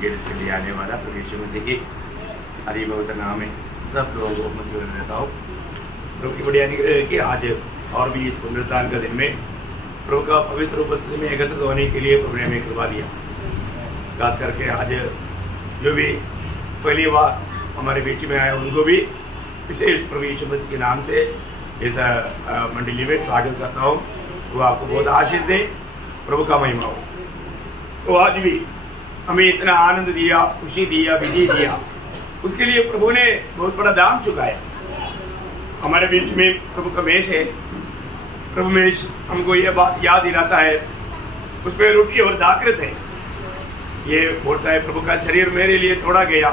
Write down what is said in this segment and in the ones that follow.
गिर से ले आने वाला प्रभु यीशु मसीह की हरि भगवत नाम में सब लोगों को मसीह में रहता हूँ। प्रभु की बढ़िया कि आज और भी इस पुनरुत्थान के दिन में प्रभु का पवित्र उपस्थिति में एकत्रित होने के लिए प्रभु ने हमें कृपा दिया। खास करके आज जो भी पहली बार हमारे बीच में आए उनको भी विशेष प्रभु यीशु मसीह के नाम से इस मंडली में स्वागत करता हूँ। वो आपको बहुत आशीष दे, प्रभु का महिमा हो। तो आज भी हमें इतना आनंद दिया, खुशी दिया, विजय दिया, उसके लिए प्रभु ने बहुत बड़ा दाम चुकाया। हमारे बीच में प्रभु का मेष है। प्रभु मेष हमको ये बात याद दिलाता है, उसमें रोटी और दाखरस है। ये बोलता है प्रभु का शरीर मेरे लिए तोड़ा गया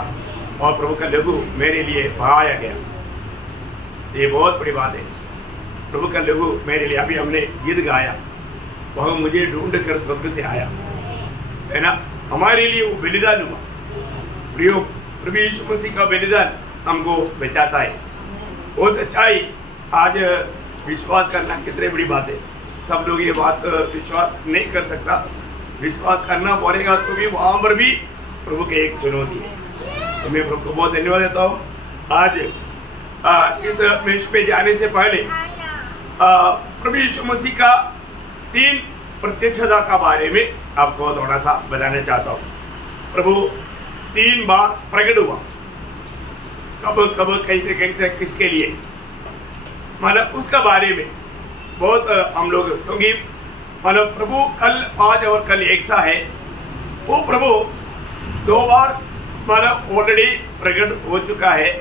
और प्रभु का लहू मेरे लिए बहाया गया। ये बहुत बड़ी बात है। प्रभु का लहू मेरे लिए, अभी हमने गीत गाया, वह मुझे ढूंढ कर स्वर्ग से आया, है ना। हमारे लिए वो बलिदान हुआ। प्रियो, प्रभु यीशु मसीह का बलिदान हमको बचाता है। वो सच्चाई आज विश्वास करना कितनी बड़ी बात है। सब लोग ये बात विश्वास नहीं कर सकता, विश्वास करना पड़ेगा। तो भी वहां पर भी प्रभु की एक चुनौती है। तो मैं प्रभु को बहुत धन्यवाद देता हूँ। आज इस मेष पे जाने से पहले प्रभु यीशु मसीह का 3 प्रत्यक्षता का बारे में आपको थोड़ा सा बताना चाहता हूँ। प्रभु 3 बार प्रकट हुआ। कब कब, कैसे कैसे, किसके लिए, मतलब उसका बारे में बहुत हम लोग, क्योंकि मतलब प्रभु कल, आज और कल एक सा है। वो प्रभु 2 बार मतलब ऑलरेडी प्रकट हो चुका है।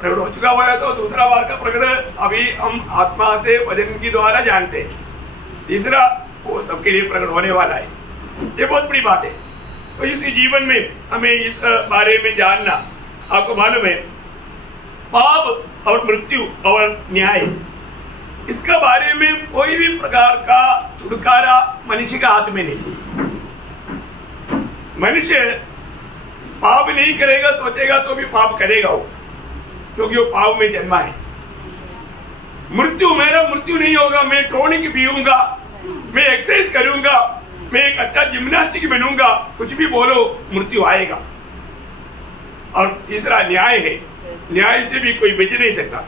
प्रकट हो चुका हुआ है तो दूसरा बार का प्रकट अभी हम आत्मा से वचन के द्वारा जानते हैं। तीसरा वो सबके लिए प्रकट होने वाला है। ये बहुत बड़ी बात है। तो इस जीवन में हमें इस बारे में जानना, आपको मालूम है पाप और मृत्यु और न्याय, इसका बारे में कोई भी प्रकार का छुटकारा मनुष्य का हाथ में नहीं। मनुष्य पाप नहीं करेगा, सोचेगा तो भी पाप करेगा वो, क्योंकि वो पाप में जन्मा है। मृत्यु, मेरा मृत्यु नहीं होगा, मैं टॉनिक पीऊंगा, मैं एक्सरसाइज करूंगा, मैं एक अच्छा जिम्नास्टिक बनूंगा, कुछ भी बोलो मृत्यु आएगा। और तीसरा न्याय है। न्याय से भी कोई बच नहीं सकता,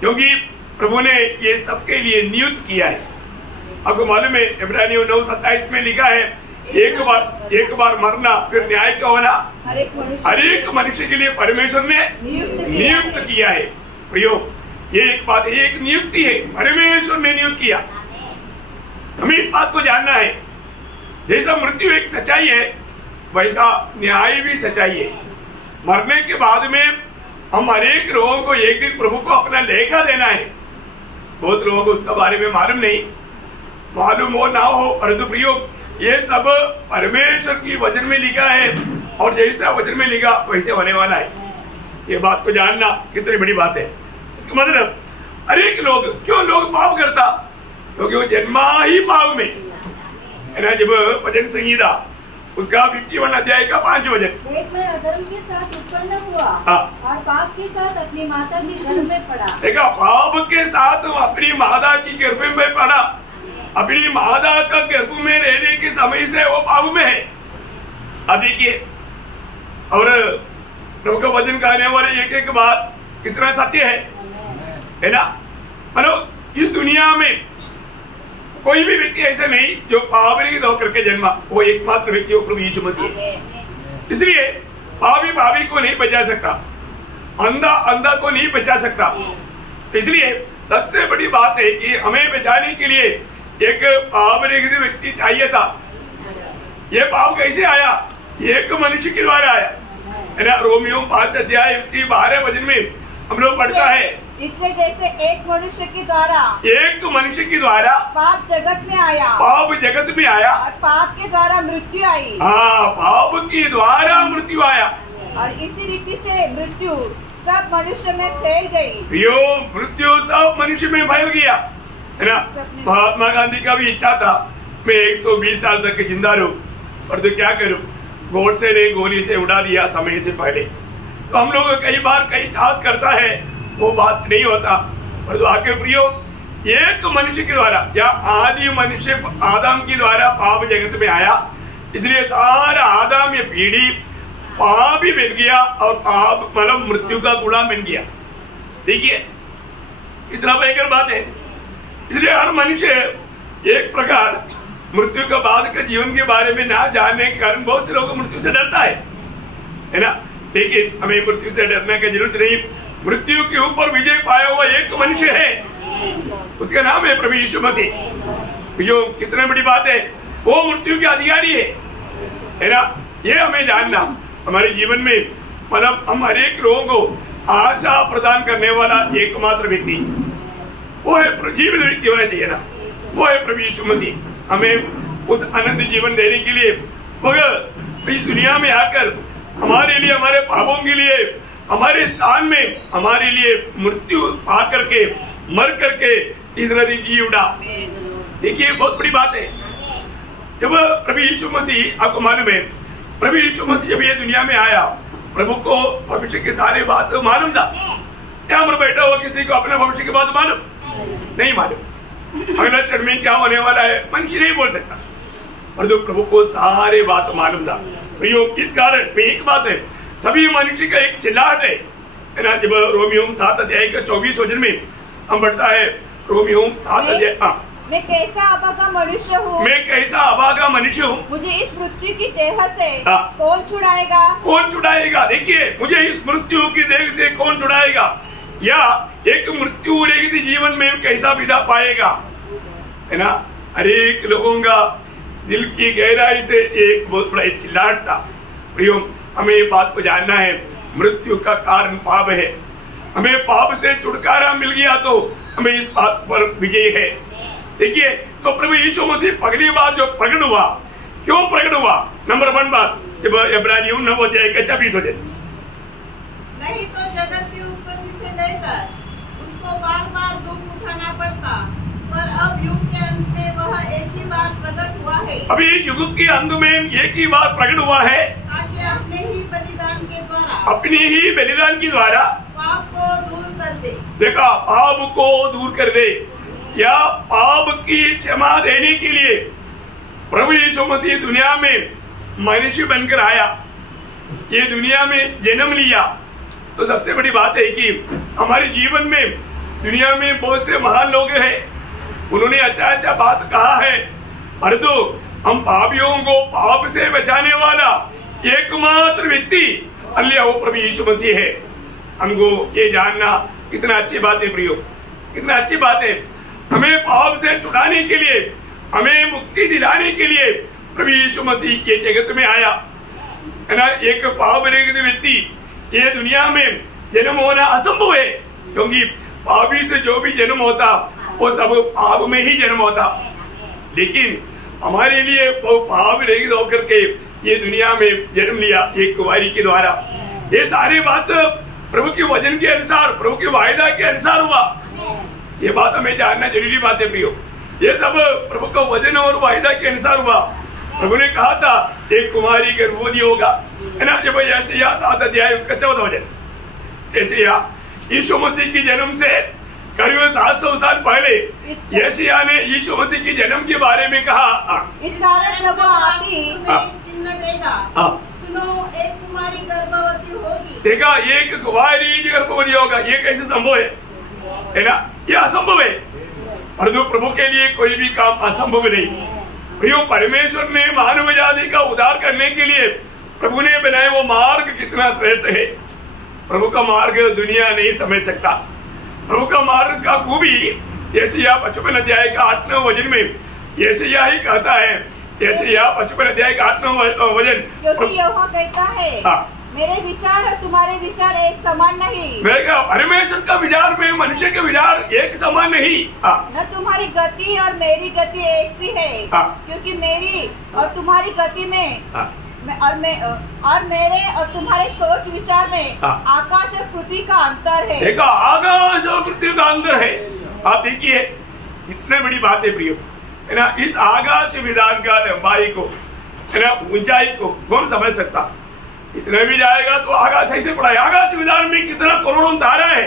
क्योंकि प्रभु ने ये सबके लिए नियुक्त किया है। आपको मालूम है इब्रानियों 9:27 में लिखा है, एक बार मरना फिर न्याय का होना हर एक मनुष्य के लिए परमेश्वर ने नियुक्त किया है। प्रियो, ये एक बात, एक नियुक्ति है, परमेश्वर ने नियुक्त किया। हमें इस बात को जानना है। जैसा मृत्यु एक सच्चाई है, वैसा न्याय भी सच्चाई है। मरने के बाद में हम हर एक लोगों को एक दिन प्रभु को अपना लेखा देना है। बहुत लोगों को उसका बारे में मालूम नहीं, मालूम हो ना हो, परंतु प्रियो ये सब परमेश्वर की वचन में लिखा है, और जैसा वचन में लिखा वैसे होने वाला है। ये बात को जानना कितनी बड़ी बात है। इसका मतलब हर एक लोग, क्यों लोग पाप करता, क्योंकि वो जन्मा ही पाप में है ना। जब भजन संगीता उसका 51 अध्याय का 5 वचन, एक में अधर्म के साथ उत्पन्न हुआ और पाप के साथ अपनी माता के गर्भ में पड़ा। देखा, पाप के साथ अपनी माता की गर्भ में पड़ा। अपनी माता का गर्भ में रहने के समय से वो पाप में है। अब देखिए, और प्रभु का वचन कहने वाले एक एक बात कितना सत्य है ना। मतलब इस दुनिया में कोई भी व्यक्ति ऐसा नहीं जो पाप नहीं होकर के जन्मा, वो एकमात्र व्यक्ति हो प्रभु यीशु मसीह। इसलिए पापी को नहीं बचा सकता, अंधा को नहीं बचा सकता। इसलिए सबसे बड़ी बात है कि हमें बचाने के लिए एक पाप रहित व्यक्ति चाहिए था। ये पाप कैसे आया? एक मनुष्य के द्वारा आया, है ना। रोमियो 5 अध्याय उसकी 12 वचन में हम लोग पढ़ता है, इसलिए जैसे एक मनुष्य के द्वारा पाप जगत में आया, और पाप के द्वारा मृत्यु आई। हाँ, पाप के द्वारा मृत्यु आया, और इसी रीति से मृत्यु सब मनुष्य में फैल गई। यो मृत्यु सब मनुष्य में फैल गया, है ना। महात्मा गांधी का भी इच्छा था मैं 120 साल तक जिंदा रहूं, और तो क्या करूं, गोडसे ने गोली से उड़ा दिया समय से पहले। तो हम लोग कई बार कई चाहत करता है, वो बात नहीं होता। और तो आखिर प्रियो, एक मनुष्य के द्वारा या आदि मनुष्य आदम के द्वारा पाप जगत में आया, इसलिए सारा आदम ये पीढ़ी पाप ही बन गया और पाप मतलब मृत्यु का गुलाम बन गया। देखिए कितना भयंकर बात है। इसलिए हर मनुष्य एक प्रकार मृत्यु के बाद के जीवन के बारे में ना जानने के कारण बहुत से लोग मृत्यु से डरता है ना। लेकिन हमें मृत्यु से डरने की जरूरत नहीं। मृत्यु के ऊपर विजय पाया हुआ एक मनुष्य है, उसका नाम है प्रभु यीशु मसीह। जो कितने बड़ी बात है, वो मृत्यु के अधिकारी है ना। ये हमें जानना हमारे जीवन में मतलब हम हर एक लोगों को आशा प्रदान करने वाला एकमात्र व्यक्ति वो है जीवित व्यक्ति होना चाहिए ना, वो है प्रभु यीशु मसीह। हमें उस अनंत जीवन देने के लिए मगर इस दुनिया में आकर हमारे लिए, हमारे पापों के लिए, हमारे स्थान में हमारे लिए मृत्यु पा करके मर करके तीसरा दिन जी उड़ा। देखिए बहुत बड़ी बात है। जब प्रभु यीशु मसीह, आपको मालूम है प्रभु यीशु मसीह जब ये दुनिया में आया, प्रभु को भविष्य के सारे बात मालूम था। यहाँ पर बैठा हुआ किसी को अपने भविष्य की बात मालूम नहीं? मालूम। अगला क्षण में क्या होने वाला है मनुष्य नहीं बोल सकता, पर जो प्रभु को सारे बात मालूम था। इस कारण में एक बात है, सभी मनुष्य का एक चिल्लाहट है ना। जब रोमियो 7 अध्याय का 24 वचन में हम पढ़ता है, रोमियो 7 अध्याय, मैं कैसा अभागा मनुष्य हूँ, मैं कैसा अभागा मनुष्य हूँ, मुझे इस मृत्यु की देह से कौन छुड़ाएगा? कौन छुड़ाएगा? देखिए, मुझे इस मृत्यु की देह से कौन छुड़ाएगा, या एक मृत्यु रहित जीवन में कैसा विदा पाएगा, है ना। हर एक लोगों का दिल की गहराई से एक बहुत बड़ा चिल्लाहट था। प्रियो, हमें ये बात को जानना है, मृत्यु का कारण पाप है। हमें पाप से छुटकारा मिल गया तो हमें इस बात पर विजय है। देखिए, तो प्रभु यीशु मसीह पहली बार जो प्रकट हुआ, क्यों प्रकट हुआ? नंबर 1 बात, जब इब्रानियों 9 अध्याय का 26 वचन, नहीं तो जगत की उत्पत्ति से लेकर उसको बार-बार दुख उठाना पड़ता, पर अब युग के अंत में वह एक ही बात प्रकट हुआ है। अभी युग के अंत में एक ही बात प्रकट हुआ है, ताकि अपने ही बलिदान के द्वारा पाप को दूर कर दे। देखा, पाप को दूर कर दे, या पाप की क्षमा देने के लिए प्रभु यीशु मसीह दुनिया में मनुष्य बनकर आया, ये दुनिया में जन्म लिया। तो सबसे बड़ी बात है कि हमारे जीवन में दुनिया में बहुत से महान लोग हैं, उन्होंने अच्छा बात कहा है, परंतु हम पापियों को पाप से बचाने वाला एकमात्र व्यक्ति अल्लाह वो प्रभु यीशु मसीह है। हमको ये जानना कितना अच्छी बात है प्रियो, कितना अच्छी बात है। हमें पाप से छुड़ाने के लिए, हमें मुक्ति दिलाने के लिए प्रभु यीशु मसीह ये जगत में आया, है ना। एक पाप रहित व्यक्ति ये दुनिया में जन्म होना असंभव है, क्योंकि पापी से जो भी जन्म होता वो सब पाप में ही जन्म होता। लेकिन हमारे लिए वो पाप रहित होकर के ये दुनिया में जन्म लिया एक कुंवारी के द्वारा। ये सारी बात प्रभु के वचन के अनुसार, प्रभु के वायदा के अनुसार हुआ। ये बात हमें जानना जरूरी बात है प्रियो। ये सब प्रभु का वचन और वायदा के अनुसार हुआ। प्रभु ने कहा था एक कुमारी गर्भवती होगा, है ना। जब यशायाह 7 अध्याय उसका 14 वचन, यशायाह यीशु मसीह की जन्म से करीब 700 साल पहले यशायाह ने यीशु मसीह के जन्म के बारे में कहा, इस कारण प्रभु आप ही चिन्ह देगा, सुनो एक कुमारी गर्भवती होगी। देखा, एक कुमारी गर्भवती होगा, ये कैसे संभव है ना। ये असंभव है, परंतु प्रभु के लिए कोई भी काम असंभव नहीं। प्रियो, परमेश्वर ने मानव जाति का उद्धार करने के लिए प्रभु ने बनाए वो मार्ग कितना श्रेष्ठ है। प्रभु का मार्ग दुनिया नहीं समझ सकता। प्रभु का मार्ग का खूबी यशायाह 55 अध्याय का 8वां वचन में यशायाह ही कहता है। यशायाह 55 अध्याय का 8वां वचन, क्योंकि यहोवा कहता है, मेरे विचार और तुम्हारे विचार एक समान नहीं। परमेश्वर का विचार में मनुष्य के विचार एक समान नहीं। न तुम्हारी गति और मेरी गति एक सी है, क्योंकि मेरी और तुम्हारी गति में और मेरे और तुम्हारे सोच विचार में आकाश और पृथ्वी का अंतर है। देखो, आकाश और पृथ्वी का अंतर है। आप देखिए, इतने बड़ी बात है प्रियो, है ना। इस आकाश विधान का लंबाई को, है ना, ऊंचाई को कौन समझ सकता? इतना भी जाएगा तो आकाश ऐसे पड़ा है। आकाश विधान में कितना करोड़ों तारा है,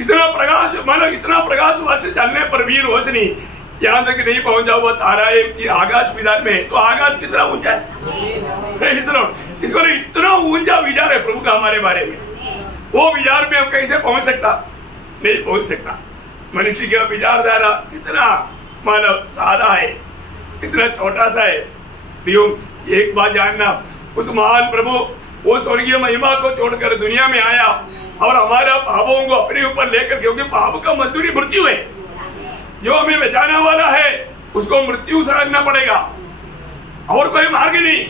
इतना प्रकाश, मानो इतना प्रकाश वर्ष चलने पर भी रोशनी यहाँ तक नहीं पहुंचा हुआ तारा है कि आकाश विचार में, तो आकाश कितना ऊंचा है। इसको इतना ऊंचा विचार है प्रभु का हमारे बारे में, वो विचार में हम कैसे पहुंच सकता, नहीं पहुंच सकता। मनुष्य का विचारधारा कितना मानव सादा है, इतना छोटा सा है। एक बात जानना, उस महान प्रभु वो स्वर्गीय महिमा को छोड़कर दुनिया में आया और हमारा पापों को अपने ऊपर लेकर, क्योंकि पाप का मजदूरी मृत्यु है, जो हमें बचाने वाला है उसको मृत्यु सहना पड़ेगा और कोई मार्ग नहीं।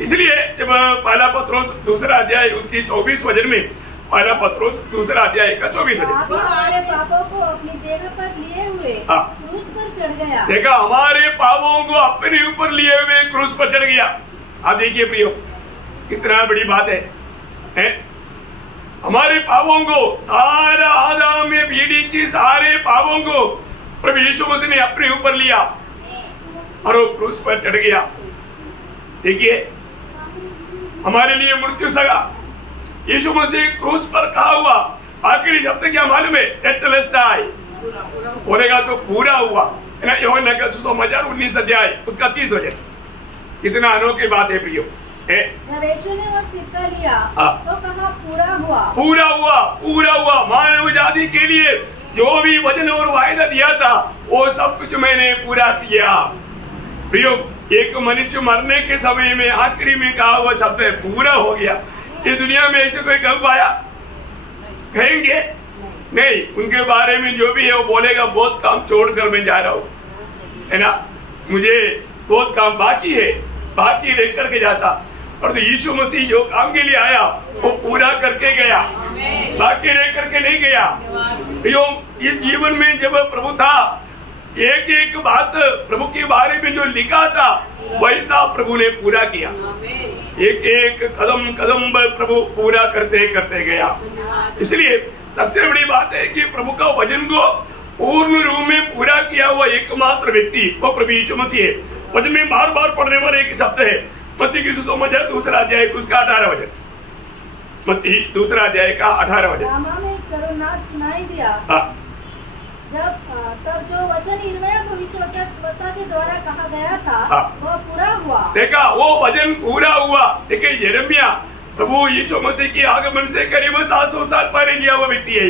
इसलिए जब पहला पत्रोस दूसरा अध्याय उसकी 24 वचन में, पहला पत्रोस दूसरा अध्याय का 24 वचन, हमारे पापों को अपनी देह पर लिए हुए क्रूस पर चढ़ गया। देखा, हमारे पापों को अपने ऊपर लिए हुए क्रूस पर चढ़ गया। आप देखिए प्रियो, कितना बड़ी बात है? हमारे पापों को, सारा आदम में पीढ़ी की सारे पापों को प्रभु यीशु मसीह ने अपने ऊपर लिया और वो क्रूस पर चढ़ गया। देखिए, हमारे लिए मृत्यु सगा। यीशु मसीह क्रूस पर कहा हुआ आखिरी शब्द क्या मालूम है? टेटलेस्टाई बोलेगा तो पूरा हुआ। यूहन्ना का सुसमाचार 19 अध्याय उसका 30 वचन। कितना अनोखी बात है प्रियो। जब यीशु ने वो सिक्का लिया तो कहा पूरा हुआ, पूरा हुआ, पूरा हुआ। मानव जाति के लिए जो भी वचन और वायदा दिया था वो सब कुछ मैंने पूरा किया। प्रियो, एक मनुष्य मरने के समय में आखिरी में कहा हुआ शब्द है पूरा हो गया। ये दुनिया में ऐसे कोई कह पाया? कहेंगे नहीं। उनके बारे में जो भी है वो बोलेगा बहुत काम छोड़कर मैं जा रहा हूँ, है ना, मुझे बहुत काम बाकी है, बाकी रह करके जाता। और तो यीशु मसीह जो काम के लिए आया वो पूरा करके गया, बाकी रह करके नहीं गया। इस जीवन में जब प्रभु था, एक एक बात प्रभु के बारे में जो लिखा था वैसा प्रभु ने पूरा किया। एक एक कदम कदम प्रभु पूरा करते करते गया। इसलिए सबसे बड़ी बात है कि प्रभु का वचन को पूर्ण रूप में पूरा किया हुआ एकमात्र व्यक्ति वो प्रभु यीशु मसीह है। वचन में बार बार पढ़ने वाला एक शब्द है मत्ती की सुसमाचार दूसरा अध्याय उसका 18 वचन। मत्ती दूसरा अध्याय का 18 वचन। करुणा सुनाई दिया तब जो वचन यिर्मयाह भविष्यवक्ता के द्वारा कहा गया था वो पूरा हुआ। देखा, वो वचन पूरा हुआ। देखिए, यिर्मयाह प्रभु यीशु मसीह की आगमन से करीब 700 साल पहले जिया हुआ व्यक्ति है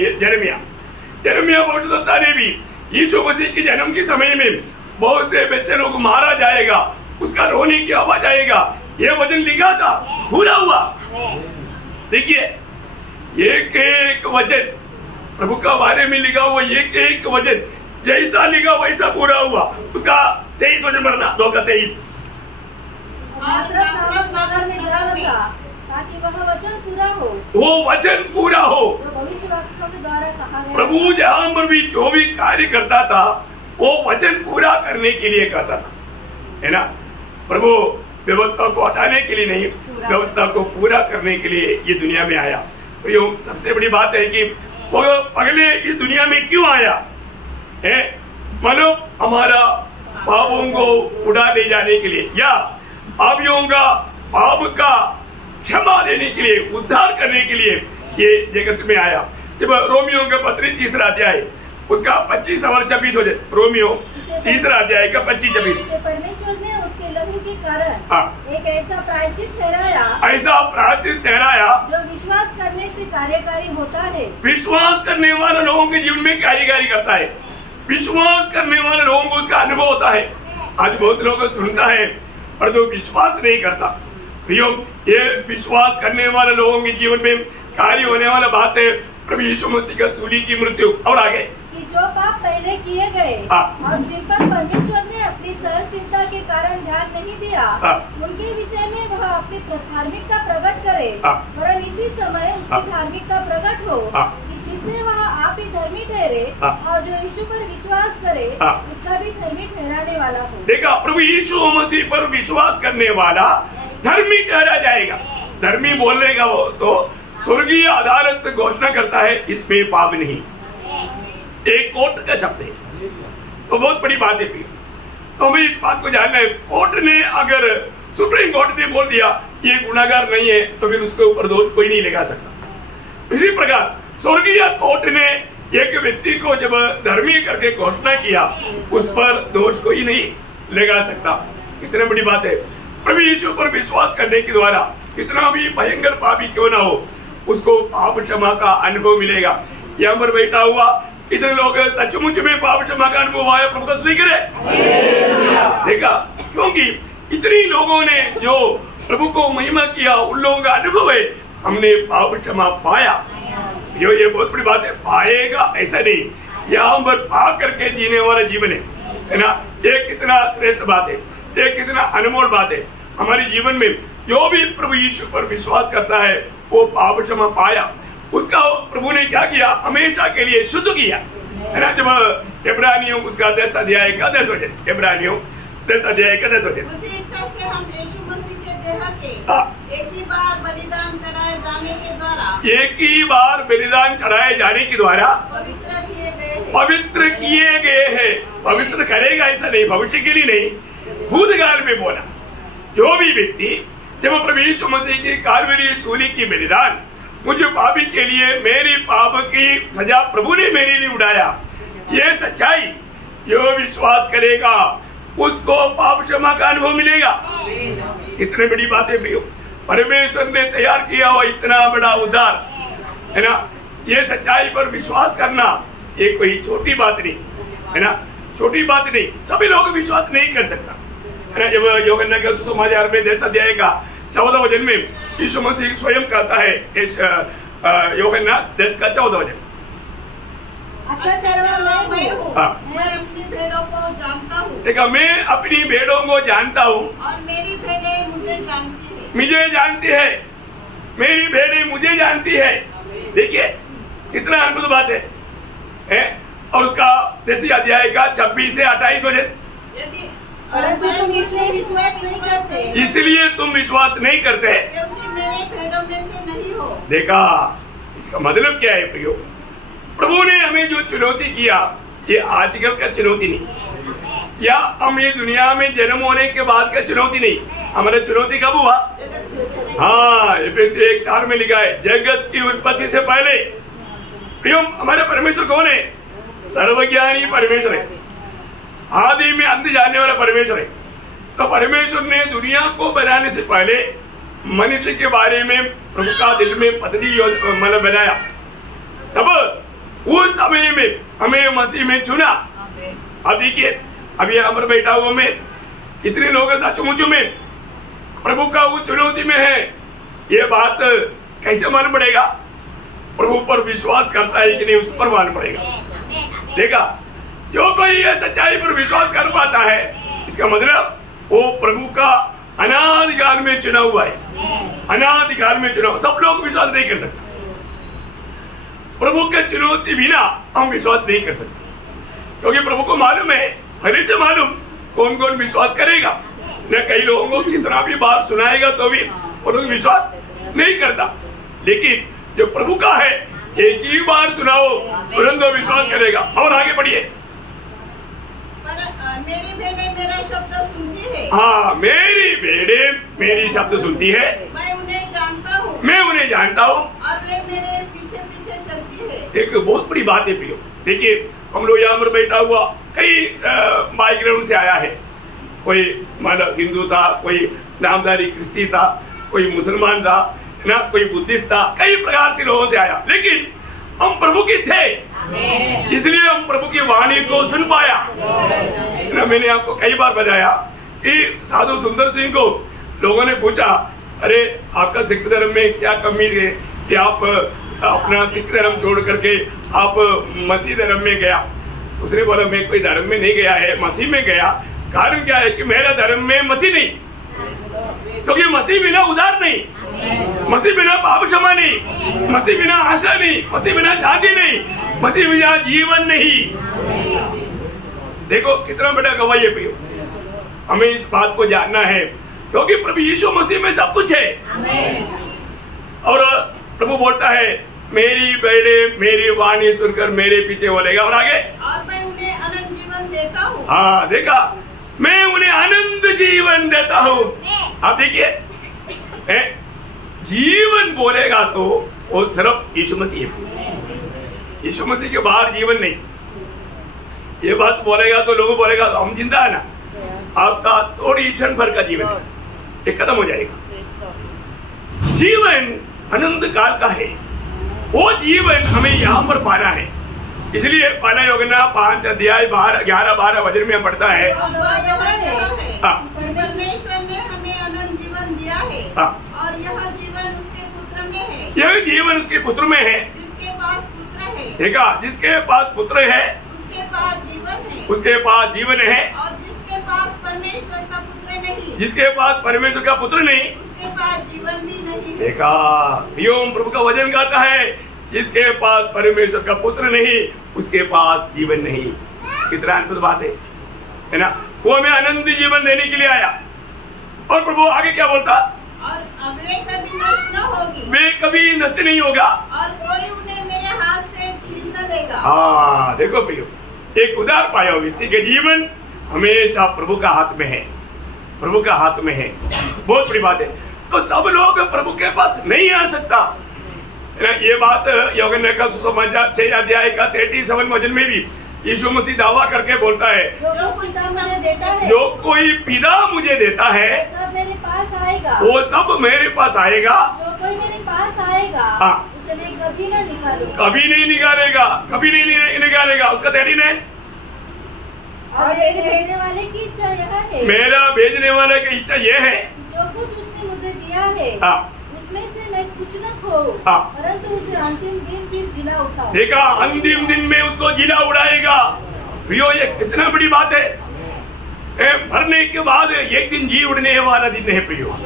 यिर्मयाह भविष्यवक्ता ने भी यीशु मसीह के जन्म के समय में बहुत से बच्चे लोग मारा जाएगा, उसका रोने की आवाज आएगा, ये वचन लिखा था, पूरा हुआ। देखिए, एक एक वचन प्रभु का बारे में लिखा हुआ, एक एक वचन जैसा लिखा वैसा पूरा हुआ। उसका 23 वचन पढ़ना, 2 का 23। ताकि वह वचन पूरा हो, वो वचन पूरा हो जो भविष्यवक्ता के द्वारा कहा गया। प्रभु जहाँ पर भी जो भी कार्य करता था वो वचन पूरा करने के लिए करता था, है ना। प्रभु व्यवस्था को हटाने के लिए नहीं, व्यवस्था को पूरा करने के लिए ये दुनिया में आया। तो ये सबसे बड़ी बात है कि वो पहले इस दुनिया में क्यों आया है? मतलब हमारा पापों को उड़ा ले जाने के लिए या पापियों का पाप का क्षमा देने के लिए, उद्धार करने के लिए ये जगत में आया। जब रोमियो का पत्र 3 अध्याय उसका 25 और 26 हो जाए, रोमियो 3 अध्याय का 25-26। परमेश्वर ने उसके लहू के कारण एक ऐसा प्रायश्चित ठहराया जो विश्वास करने से कार्यकारी होता है। विश्वास करने वाले लोगों के जीवन में कार्यकारी करता है। विश्वास करने वाले लोगों को उसका अनुभव होता है। आज बहुत लोग सुनता है पर जो विश्वास नहीं करता। ये विश्वास करने वाले लोगों के जीवन में कार्य होने वाला बात है प्रभु यीशु मसीह का सूली की मृत्यु। और आगे कि जो पाप पहले किए गए और जिन पर परमेश्वर ने अपनी सहनशीलता के कारण ध्यान नहीं दिया, उनके विषय में वह अपनी धार्मिकता प्रकट करे, वरन इसी समय उसकी धार्मिकता प्रकट हो कि जिससे वह आप ही धर्मी ठहरे और जो यीशु पर विश्वास करे उसका भी धर्मी ठहराने वाला हो। देखा, प्रभु यीशु मसीह पर विश्वास करने वाला धर्मी ठहरा जाएगा। धर्मी बोलने का वो तो स्वर्गीय अदालत घोषणा करता है इसमें पाप नहीं। एक कोर्ट का शब्द है, तो बहुत बड़ी बात है। तो हमें इस बात को जानना है, कोर्ट ने अगर सुप्रीम कोर्ट ने बोल दिया ये गुनाहगार नहीं है तो फिर उसके ऊपर दोष कोई नहीं लगा सकता। इसी प्रकार स्वर्गीय कोर्ट ने एक व्यक्ति को जब धर्मी करके घोषणा किया, उस पर दोष कोई नहीं लगा सकता। कितनी बड़ी बात है। प्रभु यीशु पर विश्वास करने के द्वारा कितना भी भयंकर पापी क्यों ना हो, उसको पाप क्षमा का अनुभव मिलेगा। यहाँ पर बैठा हुआ इतने लोग सचमुच में पाप क्षमा का अनुभव आया, प्रभु का स्तुति करे। देखा, क्योंकि इतने लोगों ने जो प्रभु को महिमा किया, उन लोगों का अनुभव है, हमने पाप क्षमा पाया। ये बहुत बड़ी बात है। पाएगा ऐसा नहीं, यहाँ पर पाप करके जीने वाला जीवन है ना। ये कितना श्रेष्ठ बात है, ये कितना अनमोल बात है। हमारे जीवन में जो भी प्रभु यीशु पर विश्वास करता है, वो पाप क्षमा पाया। उसका प्रभु ने क्या किया, हमेशा के लिए शुद्ध किया, है ना। जब इब्रानियों उसका 10 अध्याय का 10 वचन, इब्रानियों 10 अध्याय का 10 वचन, उसी इच्छा से हम यीशु मसीह के देह के एक ही बार बलिदान चढ़ाए जाने के द्वारा, एक ही बार बलिदान चढ़ाए जाने के द्वारा पवित्र किए गए हैं। पवित्र करेगा ऐसा नहीं, भविष्य के लिए नहीं, भूतकाल में बोला। जो भी व्यक्ति जब प्रभु यीशु मसीह की कालवरी सूली की बलिदान, मुझे पापी के लिए मेरी पाप की सजा प्रभु ने मेरे लिए उठाया, ये सच्चाई, जो विश्वास करेगा उसको पाप क्षमा का अनुभव मिलेगा। कितने बड़ी बातें भी हो, परमेश्वर ने तैयार किया हुआ इतना बड़ा उद्धार, है ना। ये सच्चाई पर विश्वास करना ये कोई छोटी बात नहीं, है ना, छोटी बात नहीं। सभी लोग विश्वास नहीं कर सकता, है ना। जब यूहन्ना के सुसमाचार में 10 अध्याय का 14 वचन में यीशु मसीह स्वयं कहता है, यूहन्ना 10 का 14 वचन, अच्छा चरवाहा मैं हूँ, मैं अपनी भेड़ों को जानता हूँ। देखा, मैं अपनी भेड़ों को जानता हूँ और मेरी भेड़ें मुझे जानती है। मुझे जानती है, मेरी भेड़ें मुझे जानती है। देखिए कितना अद्भुत बात है। और उसका 10 अध्याय का 26 से 28 वचन, परंतु तुम इसलिए विश्वास नहीं करते, इसलिए तुम विश्वास नहीं करते क्योंकि मेरे भेड़ों में से नहीं हो। देखा, इसका मतलब क्या है प्रियो, प्रभु ने हमें जो चुनौती किया, ये आजकल का चुनौती नहीं, या हम ये दुनिया में जन्म होने के बाद का चुनौती नहीं। हमारा चुनौती कब हुआ? हाँ, एफएससी 1:4 में लिखा है, जगत की उत्पत्ति से पहले। प्रियो, हमारे परमेश्वर कौन है? सर्वज्ञानी परमेश्वर है, आदि में अंत जानने वाला परमेश्वर है। तो परमेश्वर ने दुनिया को बनाने से पहले मनुष्य के बारे में प्रभु का दिल में पद्धति मतलब बनाया। तब उस समय में हमें मसीह में चुना। अब देखिए, अभी यहाँ पर बैठा हुआ में कितने लोग सचमुच में प्रभु का उस चुनौती में है, ये बात कैसे मालूम पड़ेगा? प्रभु पर विश्वास करता है कि नहीं, उस पर मालूम पड़ेगा। देखा, जो कोई ये सच्चाई पर विश्वास कर पाता है, इसका मतलब वो प्रभु का अनादिकाल में चुना हुआ है। अनादिकाल में चुना, सब लोग विश्वास नहीं कर सकते। प्रभु के चुनौती बिना हम विश्वास नहीं कर सकते, क्योंकि प्रभु को मालूम है, पहले से मालूम कौन कौन विश्वास करेगा। न कई लोगों को कितना भी बार सुनाएगा तो भी वो लोग विश्वास नहीं करता, लेकिन जो प्रभु का है, एक ही बार सुनाओ तुरंत विश्वास करेगा। और आगे बढ़िए, मेरी भेड़ें मेरा शब्द सुनती है। हाँ, मेरी भेड़ें मेरी शब्द सुनती है, मैं उन्हें जानता हूँ, मैं उन्हें जानता हूँ, और वे मेरे पीछे पीछे चलती है। एक बहुत बड़ी बात है प्रियो। देखिए, हम लोग यहाँ पर बैठा हुआ कई बैकग्राउंड से आया है। कोई मतलब हिंदू था, कोई नामधारी क्रिस्ती था, कोई मुसलमान था ना, कोई बुद्धिस्ट था, कई प्रकार से लोगों से आया, लेकिन हम प्रभु के थे, इसलिए हम प्रभु की वाणी को सुन पाया ना। मैंने आपको कई बार बताया कि साधु सुंदर सिंह को लोगों ने पूछा, अरे आपका सिख धर्म में क्या कमी है कि आप अपना सिख धर्म छोड़ करके आप मसीह धर्म में गया? उसने बोला, मैं कोई धर्म में नहीं गया है, मसीह में गया। कारण क्या है कि मेरा धर्म में मसीह नहीं, क्योंकि मसीह बिना उद्धार नहीं, मसीह बिना पाप क्षमा नहीं, मसीह बिना आशा नहीं, मसीह बिना शांति नहीं, मसीह बिना जीवन नहीं। देखो कितना बड़ा गवाही है प्रियो, हमें इस बात को जानना है, क्योंकि प्रभु यीशु मसीह में सब कुछ है। और प्रभु बोलता है, मेरी भेड़ें मेरी वाणी सुनकर मेरे पीछे बोलेगा। और आगे, और मैं उन्हें अनंत जीवन देता हूँ। हाँ, देखा, मैं उन्हें अनंत जीवन देता हूँ। आप देखिए, जीवन बोलेगा तो वो सिर्फ यीशु मसीह है। यीशु मसीह के बाहर जीवन नहीं। ये बात बोलेगा तो लोग बोलेगा हम जिंदा है ना, आपका थोड़ी क्षण भर का जीवन है, ये खत्म हो जाएगा। जीवन अनंत काल का है, वो जीवन हमें यहाँ पर पाना है। इसलिए पहला यूहन्ना 5 अध्याय 11-12 वचन में पढ़ता है, परमेश्वर ने हमें अनंत जीवन दिया है और यह जीवन उसके पुत्र में है। यह जीवन उसके पुत्र में है। जिसके पास पुत्र है, देखा, जिसके पास पुत्र है उसके पास जीवन है। उसके पास जीवन है। और जिसके पास परमेश्वर का पुत्र नहीं, जिसके पास परमेश्वर का पुत्र नहीं, उसके पास जीवन भी नहीं। देखा, योम प्रभु का वचन कहता है, जिसके पास परमेश्वर का पुत्र नहीं उसके पास जीवन नहीं। कितना अद्भुत बात है ना। वो हमें अनंत जीवन देने के लिए आया। और प्रभु आगे क्या बोलता, और अब वे कभी नष्ट न होगी, वे कभी नष्ट नहीं होगा और कोई उन्हें मेरे हाथ से छीन न लेगा। हाँ देखो प्रियो, एक उदार पाया व्यक्ति के जीवन हमेशा प्रभु का हाथ में है, प्रभु का हाथ में है। बहुत बड़ी बात है। तो सब लोग प्रभु के पास नहीं आ सकता। ये बात यूहन्ना का 6 अध्याय का 37 वचन में भी यीशु मसीह दावा करके बोलता है, जो पिता मुझे देता है, जो कोई पिता मुझे देता है सब मेरे पास आएगा, वो सब मेरे पास आएगा, जो कोई मेरे पास आएगा उसे मैं कभी न निकालूंगा, कभी नहीं निकालेगा, कभी नहीं निकालेगा। उसका तेरी ने और मेरे भेजने वाले की इच्छा यह है, मेरा भेजने वाले की इच्छा ये है, जो कुछ उसने मुझे दिया है उसमें से मैं कुछ न खोऊं, परंतु उसे अंतिम दिन फिर जिला उठाऊं। देखा, अंतिम दिन में उसको जिला उड़ाएगा। प्रियो, ये कितना बड़ी बात है। मरने के बाद एक दिन जी उड़ने वाला दिन है प्रियो,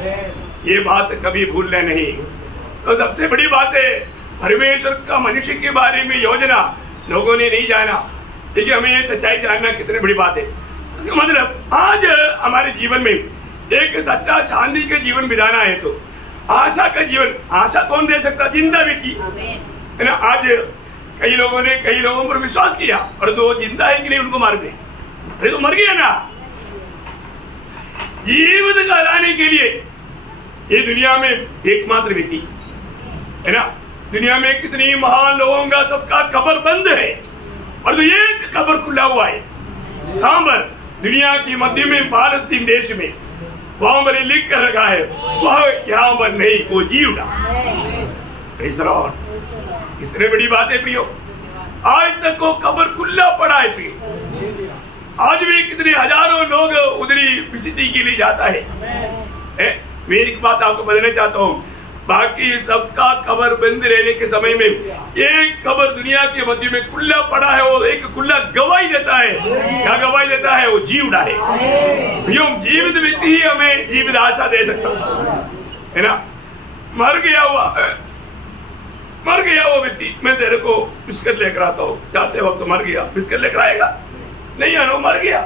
ये बात कभी भूलना नहीं। तो सबसे बड़ी बात है, परमेश्वर का मनुष्य के बारे में योजना लोगों ने नहीं जाना। देखिए, हमें ये सच्चाई जानना कितनी बड़ी बात है। इसका मतलब आज हमारे जीवन में एक सच्चा शांति का जीवन बिताना है तो आशा का जीवन, आशा कौन दे सकता, जिंदा व्यक्ति है ना। आज कई लोगों पर विश्वास किया और तो जिंदा है कि नहीं उनको मार दे, अरे तो मर गया ना। जीवित कराने के लिए ये दुनिया में एकमात्र व्यक्ति है ना। दुनिया में कितनी महान लोगों का सबका कब्र बंद है और तो ये कब्र खुला हुआ है। कहां पर, दुनिया के मध्य में फालस्तीन देश में, वहां पर लिख कर रखा है, वह यहाँ पर नहीं, वो जी उड़ा। कितने बड़ी बात है प्रियो, आज तक वो कब्र खुला पड़ा है प्रियो। आज भी कितने हजारों लोग उधरी विजिटिंग के लिए जाता है। मैं एक बात आपको बताना चाहता हूँ, बाकी सबका कब्र बंद रहने के समय में एक कब्र दुनिया के मध्य में खुला पड़ा है। वो एक खुला गवाही देता है। क्या गवाही देता है, वो जी उड़ा है। जीवित व्यक्ति ही हमें जीवित आशा दे सकता है ना। मर गया वो व्यक्ति, मैं तेरे को बिस्किट लेकर आता हूँ, जाते वक्त मर गया, बिस्किट लेकर आएगा नहीं, आना मर गया,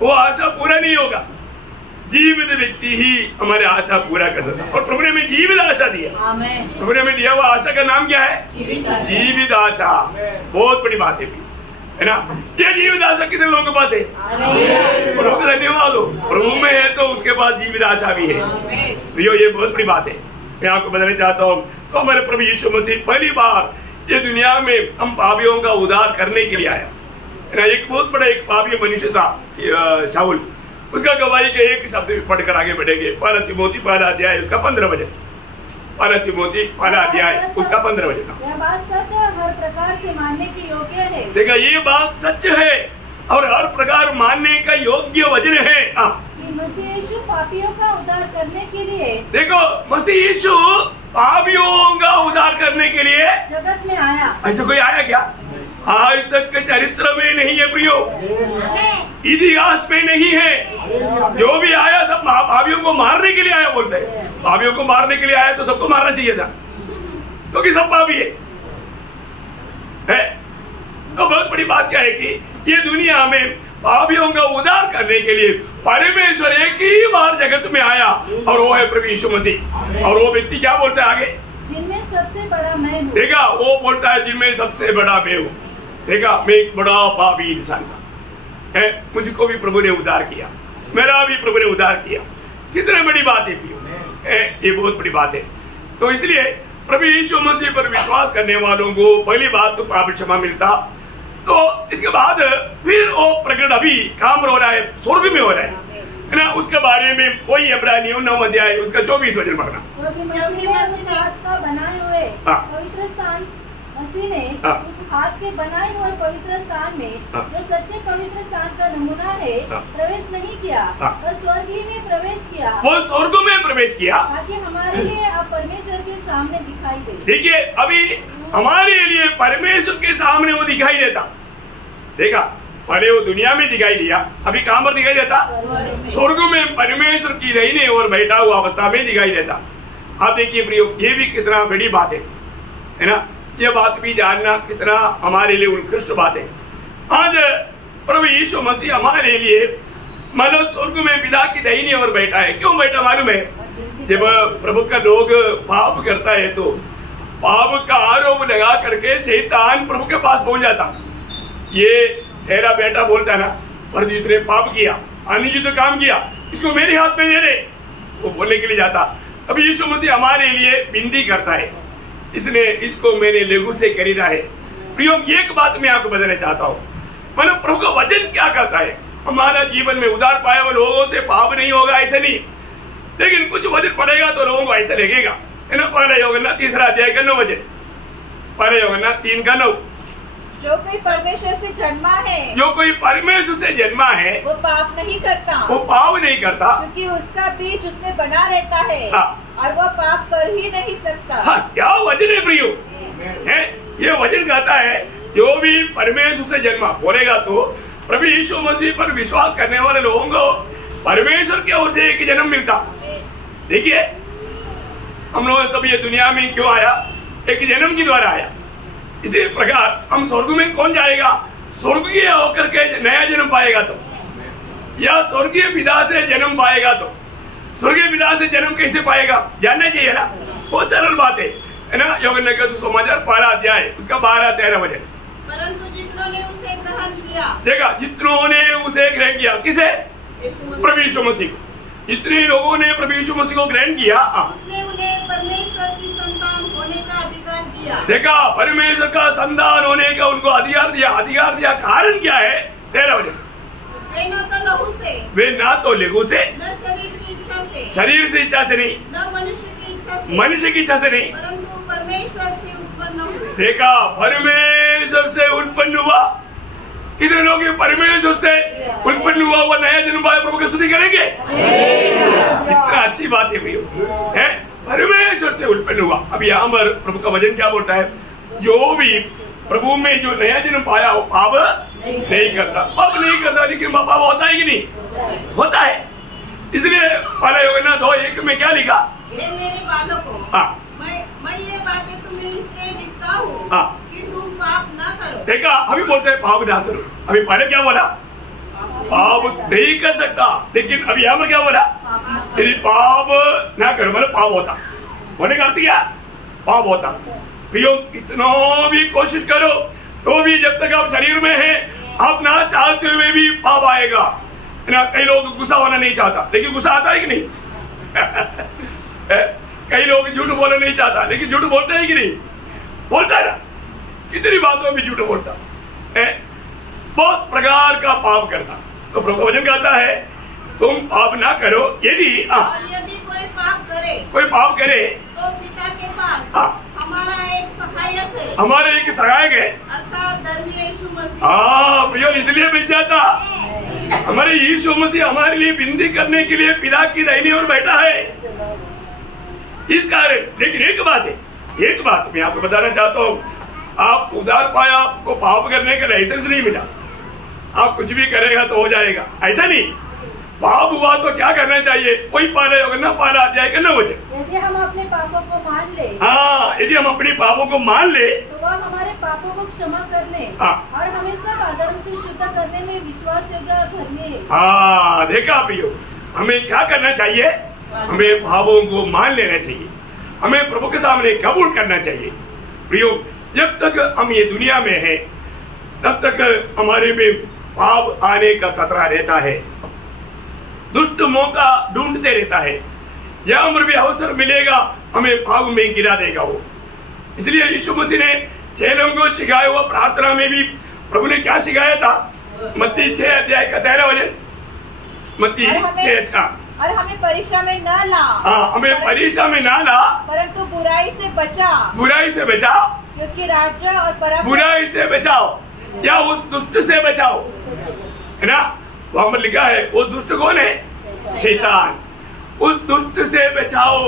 वो आशा पूरा नहीं होगा। जीवित व्यक्ति ही हमारे आशा पूरा कर सकता। और प्रभु ने हमें जीवित आशा दिया। प्रभु ने हमें दिया हुआ आशा का नाम क्या है, जीवित आशा। बहुत बड़ी बात है ना। ये जीवित आशा कितने लोगों के पास है, प्रभु का धन्यवाद हो। प्रभु में है तो उसके पास जीवित आशा भी है। तो ये बहुत बड़ी बात है। मैं आपको बताना चाहता हूँ, तो हमारे प्रभु यीशु मसीह पहली बार ये दुनिया में हम पापियों का उद्धार करने के लिए आया है ना। एक बहुत बड़ा एक पापी मनुष्य था शाऊल, उसका गवाही के एक शब्द पढ़कर आगे बढ़ेंगे। पहला तिमोथी पहला अध्याय उसका 15 वचन, पहला तिमोथी पहला अध्याय उसका 15 वचन। यह बात सच और हर प्रकार से मानने की योग्य है। देखा, ये बात सच है और हर प्रकार मानने का योग्य वचन है कि मसीह यीशु पापियों का उद्धार करने के लिए, देखो, मसीह यीशु पापियों का उद्धार करने के लिए जगत में आया। ऐसा कोई आया क्या? आज तक के चरित्र में नहीं है प्रियो, इतिहास में नहीं है। जो भी आया सब पापियों को मारने के लिए आया। बोलते हैं पापियों को मारने के लिए आया, तो सबको मारना चाहिए था क्योंकि सब पापी है। तो बहुत बड़ी बात क्या है कि ये दुनिया में पापियों का उद्धार करने के लिए परमेश्वर एक ही बार जगत में आया और वो है प्रभु यीशु मसीह। और वो व्यक्ति क्या बोलता है आगे, जिनमें सबसे बड़ा मैं हूँ। देखा, वो बोलता है जिनमें सबसे बड़ा मैं हूँ। देखा, मैं एक बड़ा पापी इंसान था, मुझको भी प्रभु ने उद्धार किया, मेरा भी प्रभु ने उद्धार किया। कितनी बड़ी बात है ये बहुत बड़ी बात है। तो इसलिए प्रभु यीशु मसीह पर विश्वास करने वालों को पहली बात तो पाप क्षमा मिलता, तो इसके बाद फिर वो प्रकट अभी काम हो रहा है, स्वर्ग में हो रहा है ना। उसके बारे में कोई इब्रानियों 9 अध्याय उसका 24 वचन पढ़ना। बनाए हुए पवित्र स्थान, मसीह ने उस हाथ के बनाए हुए पवित्र स्थान में जो सच्चे पवित्र स्थान का नमूना है प्रवेश नहीं किया, और स्वर्ग ही में प्रवेश किया। वो स्वर्ग में प्रवेश किया ताकि हमारे लिए अब परमेश्वर के सामने दिखाई दे। देखिए, अभी हमारे लिए परमेश्वर के सामने वो दिखाई देता। देखा, पहले वो दुनिया में दिखाई दिया, अभी कहाँ पर दिखाई देता? स्वर्ग में परमेश्वर की दाहिने ओर बैठा हुआ अवस्था में दिखाई देता। आप देखिए प्रियो, ये भी कितना बड़ी बात है ना। ये बात भी जानना कितना हमारे लिए उत्कृष्ट बात है। आज प्रभु यीशु मसीह हमारे लिए मतलब स्वर्ग में पिता की दाहिनी ओर बैठा है। क्यों बैठा मालूम है? जब प्रभु का लोग पाप करता है तो पाप का आरोप लगा करके शैतान प्रभु के पास पहुंच जाता। ये तेरा बेटा बोलता ना, पर दूसरे पाप किया, अनुचित काम किया, इसको मेरे हाथ में दे दे, वो बोलने के लिए जाता। अभी यीशु मसीह हमारे लिए विनती करता है, इसलिए इसको मैंने लघु से खरीदा है। प्रियो, एक बात मैं आपको बताना चाहता हूँ, मतलब प्रभु का वचन क्या कहता है, हमारा जीवन में उद्धार पाया हुआ लोगों से पाप नहीं होगा ऐसा नहीं, लेकिन कुछ वचन पड़ेगा तो लोगों को ऐसा लगेगा, है ना। पहले यूहन्ना 3 अध्याय का 9 वचन, पहले यूहन्ना 3 का 9, जो कोई परमेश्वर से जन्मा है, जो कोई परमेश्वर से जन्मा है वो पाप नहीं करता, वो पाप नहीं करता, क्योंकि उसका बीज उसमें बना रहता है। हाँ। और वो पाप कर ही नहीं सकता। हाँ, क्या वचन है प्रियो, है ये वचन कहता है जो भी परमेश्वर से जन्मा बोलेगा तो प्रभु यीशु मसीह पर विश्वास करने वाले लोगों को परमेश्वर की ओर से एक जन्म मिलता। देखिए, हम लोग सब ये दुनिया में क्यों आया? एक जन्म के द्वारा आया। इसी प्रकार हम स्वर्ग में कौन जाएगा? स्वर्गीय होकर के नया जन्म पाएगा तो, या स्वर्गीय पिता से जन्म पाएगा तो। स्वर्गीय पिता से जन्म कैसे पाएगा जानना चाहिए ना, बहुत सरल बात है ना। यूहन्ना का सुसमाचार 12 अध्याय उसका 12-13 वचन, परंतु जितनों ने उसे ग्रहण किया, देखा, जितनों ने उसे ग्रहण किया, किसे? प्रभु यीशु मसीह को। जितने लोगों ने प्रभु यीशु मसीह को ग्रहण किया, उसने उन्हें परमेश्वर की संतान होने का अधिकार दिया। देखा, परमेश्वर का संतान होने का उनको अधिकार दिया। अधिकार दिया, कारण क्या है? 13 वचन, वे न तो लहू से, वे ना तो लघु से, न शरीर की इच्छा से, शरीर से इच्छा से नहीं, न मनुष्य की इच्छा से, मनुष्य की इच्छा से नहीं, परंतु परमेश्वर से उत्पन्न हुए। देखा, परमेश्वर से उत्पन्न हुआ। कितने लोग परमेश्वर से उत्पन्न हुआ वो नया जन्म पाया प्रभु की स्तुति करेंगे? कितना अच्छी बात है भैया, है परमेश्वर से उत्पन्न हुआ। अभी यहाँ पर प्रभु का वचन क्या बोलता है? जो भी प्रभु में जो नया जन्म पाया वो पाप नहीं करता। पाप नहीं करता, लेकिन पाप होता है कि नहीं? होता है। इसलिए पहला यूहन्ना 2:1 में क्या लिखा? हे मेरे बालकों, मैं ये बातें तुम्हें इसलिए लिखता हूँ कि तुम पाप न करो। देखा, अभी बोलते हैं पाप ना करो। अभी पहले क्या बोला? पाप नहीं कर सकता, लेकिन अभी यहाँ पर क्या बोला? यदि पाप ना करो मतलब पाप होता। होने का अर्थ क्या? पाप होता। प्रियो, कितना भी कोशिश करो तो भी जब तक आप शरीर में हैं, आप ना चाहते हुए भी पाप आएगा ना। कई लोग गुस्सा होना नहीं चाहता, लेकिन गुस्सा आता है कि नहीं? कई लोग झूठ बोलना नहीं चाहता, लेकिन झूठ बोलते हैं कि नहीं? बोलता है ना। कितनी बातों में झूठ बोलता है, बहुत प्रकार का पाप करता। तो प्रभु का वचन कहता है तुम पाप ना करो। यदि कोई पाप करे तो पिता के पास हमारा एक सहायक है, हमारे एक सहायक है, अर्थात धर्मी यीशु मसीह। प्रियो, इसलिए मिल जाता। हमारे यीशु मसीह हमारे लिए विनती करने के लिए पिता की दाहिनी ओर बैठा है, इस कारण। लेकिन एक बात मैं आपको बताना चाहता हूँ, आप उद्धार पाया, आपको पाप करने का लाइसेंस नहीं मिला। आप कुछ भी करेगा तो हो जाएगा, ऐसा नहीं। पाप हुआ तो क्या करना चाहिए? वही पहला अध्याय का 9 वचन, यदि हम अपने पापों को मान ले, यदि हम अपने पापों को मान ले तो वह हमारे पापों को क्षमा करने और हमें सब अधर्म से शुद्ध करने में विश्वास योग्य और धर्मी है। देखा प्रियो, हमें क्या करना चाहिए? हमें पापों को मान लेना चाहिए, हमें प्रभु के सामने कबूल करना चाहिए। प्रियो, जब तक हम ये दुनिया में हैं, तब तक हमारे में पाप आने का खतरा रहता है। दुष्ट मौका ढूंढते रहता है, जहाँ पर भी अवसर मिलेगा हमें पाप में गिरा देगा वो। इसलिए यीशु मसीह ने चेलों को सिखाया हुआ प्रार्थना में भी प्रभु ने क्या सिखाया था? मत्ती 6 अध्याय का 13 वचन, मत्ती 6। और हमें परीक्षा में न ला, हमें परीक्षा में ना ला, परंतु बुराई से बचा, बुराई से बचाओ, क्योंकि राज्य और पराक्रम, बुराई से बचाओ या उस दुष्ट से बचाओ, है ना? वहां पर लिखा है वो दुष्ट कौन है? शैतान। उस दुष्ट से बचाओ।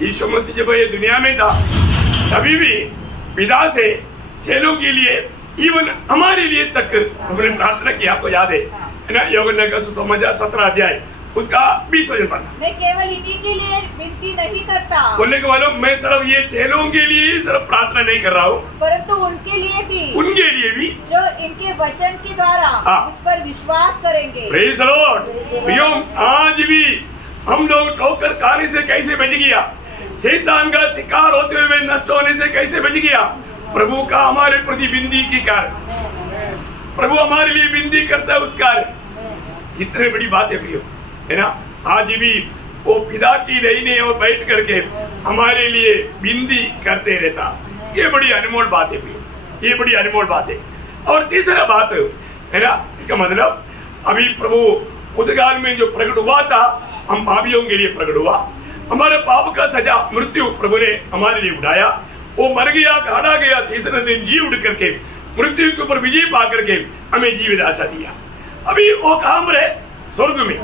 यीशु मसीह जब ये दुनिया में था तभी भी पिता से चेलों के लिए, इवन हमारे लिए तक उन्होंने प्रार्थना की। आपको याद है ना? यूहन्ना का सुसमाचार 17 अध्याय उसका 20 वचन पढ़ना। मैं केवल इन्हीं के लिए विनती नहीं करता, बोलने के मालूम मैं सिर्फ ये चेलों के लिए सिर्फ प्रार्थना नहीं कर रहा हूँ, परंतु उनके लिए भी जो इनके वचन के द्वारा मुझ पर विश्वास करेंगे। Praise the Lord. आज भी हम लोग ठोकर खाने से कैसे बच गया, शैतान का शिकार होते हुए नष्ट होने से कैसे बच गया? प्रभु का हमारे प्रति विनती के कारण, प्रभु हमारे लिए विनती करता है उस कारण। कितने बड़ी बात है प्रियो, है ना? आज भी वो पिता की दाहिने और बैठ करके हमारे लिए विनती करते रहता। ये बड़ी अनमोल बात है प्रियो, ये बड़ी अनमोल बात है। और तीसरा बात है ना, इसका मतलब अभी प्रभु उद्गार में जो प्रकट हुआ था, हम पापियों के लिए प्रकट हुआ। हमारे पाप का सजा मृत्यु प्रभु ने हमारे लिए उठाया। वो मर गया, गाड़ा गया, तीसरे दिन जी उठ करके मृत्यु के ऊपर विजय पा करके हमें जीवित आशा दिया। अभी वो काम रहे स्वर्ग में,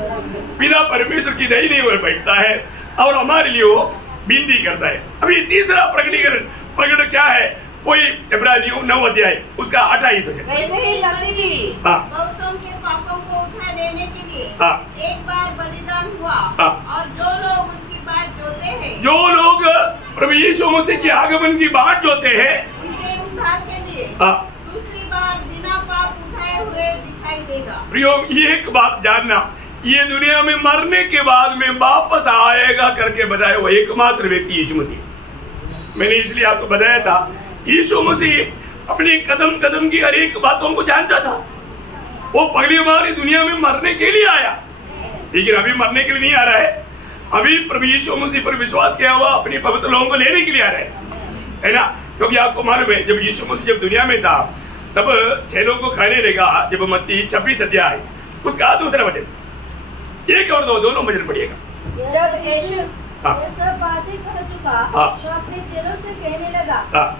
पिता परमेश्वर की दाहिनी ओर बैठता है और हमारे लिए वो विनती करता है। अभी तीसरा प्रकटीकरण प्रकट क्या है? कोई इब्रानियों 9 अध्याय उसका 28 वचन। वैसे ही मसीह भी बहुतों के पापों को उठा देने के लिए एक बार बलिदान हुआ, और जो लोग उसकी बाट जोते हैं, जो लोग प्रभु यीशु मसीह के आगमन की बाट जोते हैं, उनके उद्धार के लिए दूसरी बार बिना पाप उठाए हुए दिखाई देगा। प्रियो, ये एक बात जानना, ये दुनिया में मरने के बाद में वापस आएगा करके बताया वो एकमात्र व्यक्ति यीशु मसीह। मैंने इसलिए आपको बताया था, यीशु मसीह अपने कदम कदम की हर एक बातों को जानता था। वो पहली बार दुनिया में मरने के लिए आया, लेकिन अभी मरने के लिए नहीं आ रहा है। अभी प्रभु यीशु मसीह पर विश्वास किया हुआ अपने पवित्र लोगों को लेने के लिए आ रहा है ना? क्योंकि आपको मालूम है जब यीशु मसीह जब दुनिया में था तब 6 लोगों को खाने लगा। जब मत्ती 26 अध्याय उसका 2 वचन, 1 और 2 दोनों वचन पढ़िएगा। जब यीशु ये सब बातें कह चुका तो अपने चेलों से कहने लगा,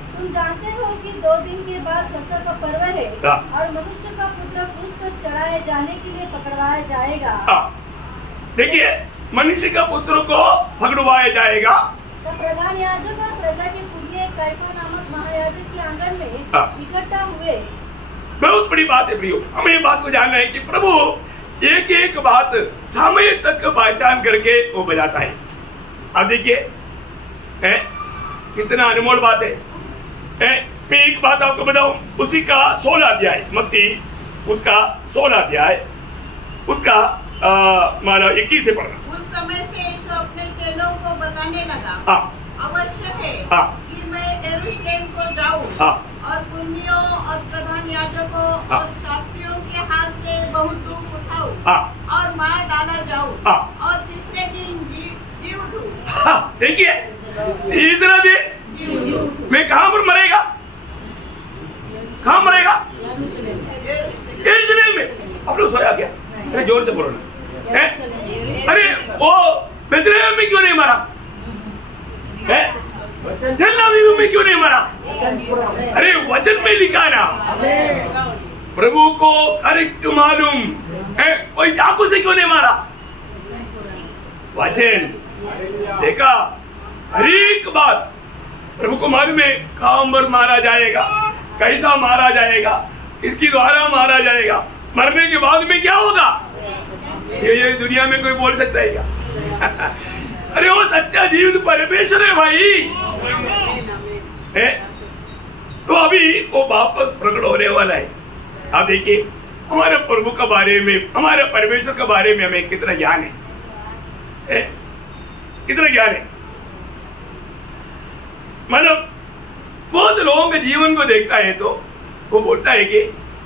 तुम जानते हो कि 2 दिन के बाद फसह का पर्व है और मनुष्य का पुत्र क्रूस पर चढ़ाए जाने के लिए पकड़वाया जाएगा। देखिए, मनुष्य का पुत्र को पकड़वाया जाएगा। तब प्रधान याजक और प्रजा के पुरनिये कैफा नामक महायाजक के आंगन में इकट्ठा हुए। बहुत बड़ी बात है प्रियो, हमें ये बात को जानना है कि प्रभु एक एक बात समय तक पहचान करके वो बजाता है। अब देखिए कितना अनमोल बात है। मैं एक बात आपको बताऊं, उसी का 16 अध्याय मत्ती उसका 16 अध्याय उसका 21 से पढ़ना। उस समय से यीशु अपने चेलों को बताने लगा, अवश्य है कि मैं यरूशलेम को जाऊं और पुन्नियों और प्रधान याजकों और शास्त्रियों के हाथ से बहुत दुख उठाऊं और मार डाला जाऊं और तीसरे दिन जी उठूं। देखिए, तीसरा दिन मैं कहाँ पर मरेगा? कहाँ मरेगा? यरूशलेम में। आप लोग सोया क्या? अरे जोर से बोलो ना। अरे वो बेथलेहम में क्यों नहीं मरा? में क्यों नहीं मरा? अरे वचन में लिखा ना, प्रभु को करेक्ट मालूम है, कोई चाकू से क्यों नहीं मारा? वचन देखा, हर एक बात प्रभु को मालूम है। कहां पर मारा जाएगा, कैसा मारा जाएगा, इसकी द्वारा मारा जाएगा, मरने के बाद में क्या होगा, ये दुनिया में कोई बोल सकता है क्या? अरे वो सच्चा जीवित परमेश्वर है भाई है। तो अभी वो वापस प्रकट होने वाला है। आप देखिए, हमारे प्रभु के बारे में, हमारे परमेश्वर के बारे में हमें कितना ज्ञान है, कितना ज्ञान है। मतलब बहुत लोगों के जीवन को देखता है तो वो बोलता है कि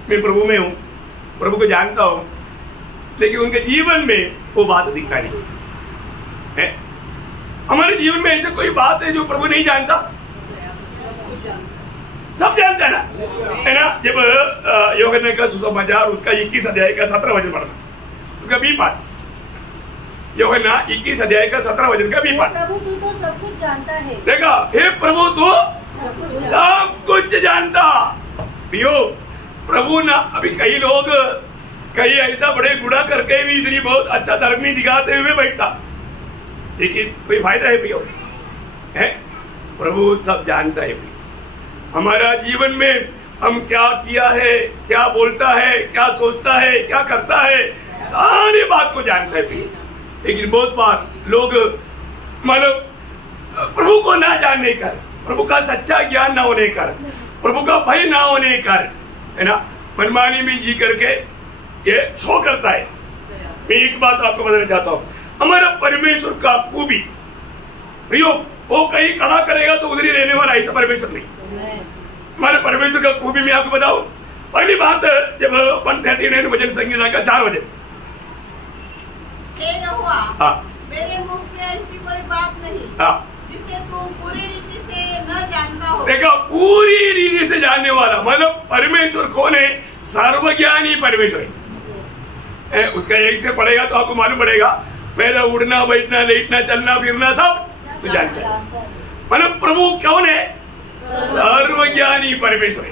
मैं प्रभु में हूं, प्रभु को जानता हूं, लेकिन उनके जीवन में वो बात दिखता नहीं है। हमारे जीवन में ऐसा कोई बात है जो प्रभु नहीं जानता? सब जानते हैं ना, है ना। जब यूहन्ना का सुसमाचार उसका 21 अध्याय का 17 वचन पढ़ना, उसका बी पाठ। यूहन्ना 21 अध्याय का 17 वचन का बी पाठ। प्रभु तू तो सब कुछ जानता है। देखा, हे प्रभु तू सब कुछ जानता। पियो प्रभु ना, अभी कई लोग कई ऐसा बड़े गुनाह करके भी इतनी बहुत अच्छा धर्मी दिखाते हुए बैठता, लेकिन कोई फायदा है पियो? है प्रभु सब जानता है। हमारा जीवन में हम क्या किया है, क्या बोलता है, क्या सोचता है, क्या करता है, सारी बात को जानता है पियो। लेकिन बहुत बार लोग मतलब प्रभु को ना जानने का, प्रभु का सच्चा ज्ञान ना होने का, प्रभु का भय ना होने का, है ना, मनमानी में जी करके ये शो करता है। मैं एक बात आपको बताना चाहता हूँ, हमारा परमेश्वर का खूबी भैया वो कहीं खड़ा करेगा तो उधर ही रहने वाला ऐसा परमेश्वर नहीं। हमारे परमेश्वर का खूबी मैं आपको बताऊं। पहली बात, जब 139 वचन संगीता का 4 वचन, मेरे मुख में ऐसी कोई बात नहीं जिसे तू पूरी रीति से न जानता हो। देखो, पूरी रीति से जानने वाला मतलब परमेश्वर कौन है? सर्वज्ञानी परमेश्वर है। उसका एक से पढ़ेगा तो आपको मालूम पड़ेगा, पहले उड़ना, बैठना, लेटना, चलना, फिरना सब तो जानता है। मतलब प्रभु कौन है? सर्वज्ञानी परमेश्वर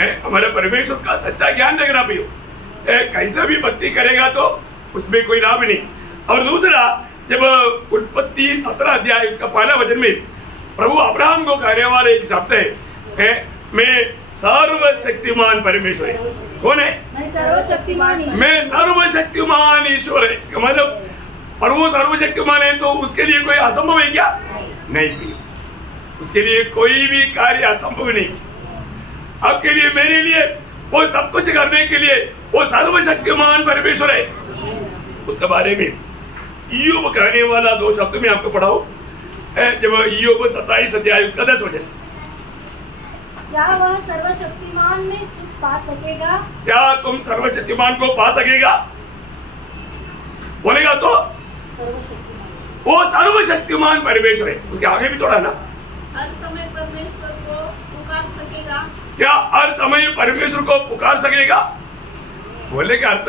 है। हमारे परमेश्वर का सच्चा ज्ञान रखना भी हो, कैसा भी भक्ति करेगा तो उसमें कोई लाभ नहीं। और दूसरा, जब उत्पत्ति 17 अध्याय उसका पहला वचन में प्रभु अब्राहम को कहने वाले एक शब्द है, मैं सर्वशक्तिमान परमेश्वर है। कौन है? मैं सर्वशक्तिमान ईश्वर है। मतलब प्रभु सर्वशक्तिमान है तो उसके लिए कोई असंभव है क्या? नहीं, उसके लिए कोई भी कार्य असंभव नहीं। आपके लिए, मेरे लिए, वो सब कुछ करने के लिए वो सर्वशक्तिमान परमेश्वर है। उसके बारे में ईयोब कहने वाला 2 शब्द में आपको पढ़ाओ। जब ईयोब 27 अध्याय उसका 10 वचन, क्या वह सर्वशक्तिमान में सुख पा सकेगा? क्या तुम सर्वशक्तिमान को पा सकेगा? बोलेगा तो वो सर्वशक्तिमान परमेश्वर है। उसके आगे भी थोड़ा ना, हर समय परमेश्वर को पुकार सकेगा। क्या हर समय परमेश्वर को पुकार सकेगा? बोले का अर्थ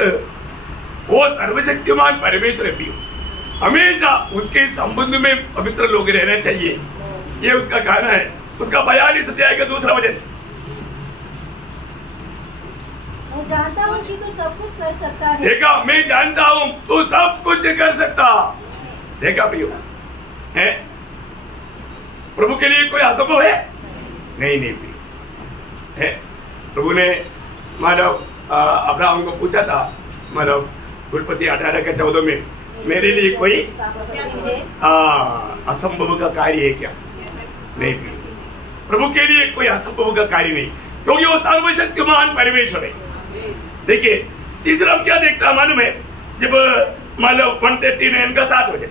वो सर्वशक्तिमान परमेश्वर है। हमेशा उसके संबंध में पवित्र लोग रहना चाहिए, ये उसका कहना है। उसका 42 अध्याय का 2 वचन, मैं जानता हूँ कि तू सब कुछ कर सकता है। देखा, मैं जानता हूँ तू सब कुछ कर सकता। देखा प्रियो, है प्रभु के लिए कोई असंभव है? नहीं प्रियो, है। प्रभु ने मानव अब्राहम को पूछा था, मानव उत्पत्ति 18 का 14 में, मेरे लिए कोई असंभव का कार्य है क्या? नहीं प्रियो, प्रभु के लिए कोई असंभव का कार्य नहीं, क्योंकि वो सर्वशक्तिमान परमेश्वर है। देखिए, तीसरा हम क्या देखता है मालूम है? जब मानव 139 का 7 वचन,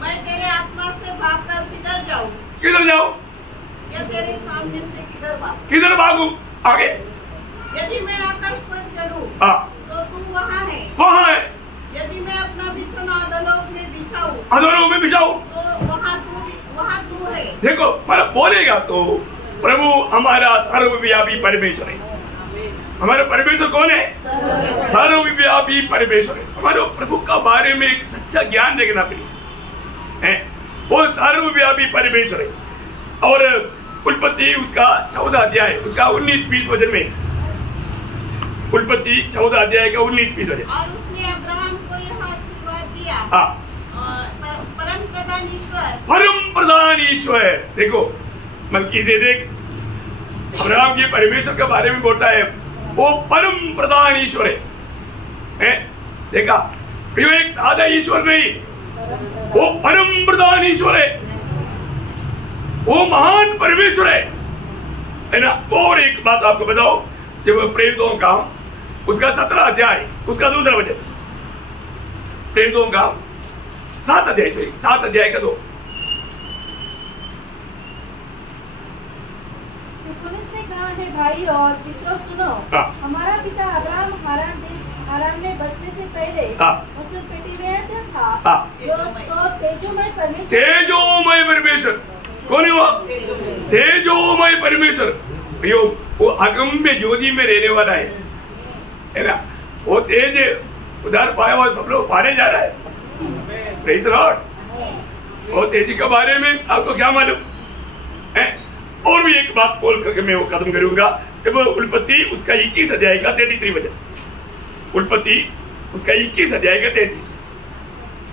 मैं तेरे आत्मा से भागकर किधर जाऊं? किधर जाऊं? या तेरे सामने से किधर भागू? आगे, यदि मैं आकाश पर चढ़ूं तो तू वहाँ है। वहाँ है। यदि मैं अपना बिछौना अधोलोक में बिछाऊं, अधोलोक में बिछाऊं, तो वहाँ तू है। देखो, मतलब बोलेगा तो प्रभु हमारा सर्वव्यापी परमेश्वर है। हमारा परमेश्वर कौन है? सर्वव्यापी परमेश्वर है। हमारे प्रभु का बारे में एक सच्चा ज्ञान रखना है। वो सर्वव्यापी परमेश्वर है। और उत्पत्ति उसका 14 अध्याय उसका 19-20 वचन में, उत्पत्ति 14 अध्याय का 19-20 वचन, और उसने अब्राहम को यह आशीर्वाद दिया, परम प्रधान ईश्वर। परम प्रधान ईश्वर। देखो, मल्कीसेदेक अब्राहम के परमेश्वर के बारे में बोलता है, वो परम प्रधान ईश्वर है। देखा, ये एक सादा ईश्वर नहीं, वो परम प्रधान ईश्वर है, वो महान परमेश्वर है ना। और एक बात आपको बताओ, जब प्रेरितों का उसका 17 अध्याय उसका 2 वचन, प्रेरितों का 7 अध्याय का 2, ने कहा है, भाई और पितरों सुनो, हमारा पिता अब्राहम हारान में बसने से पहले मेसोपोटामिया था, जो तो तेजोमय परमेश्वर कौन है वो? तेजोमय परमेश्वर। भैया वो अगम्य ज्योति में रहने वाला है ना? वो तेज उधार पाया हुआ सब लोग पाने जा रहा है। Praise Lord. वो तेजी के बारे में आपको क्या मालूम है? और भी एक बात बोल करके मैं वो खत्म करूंगा। उत्पत्ति उसका 21 अध्याय का 33 वचन। उत्पत्ति उसका 21 अध्याय का 33।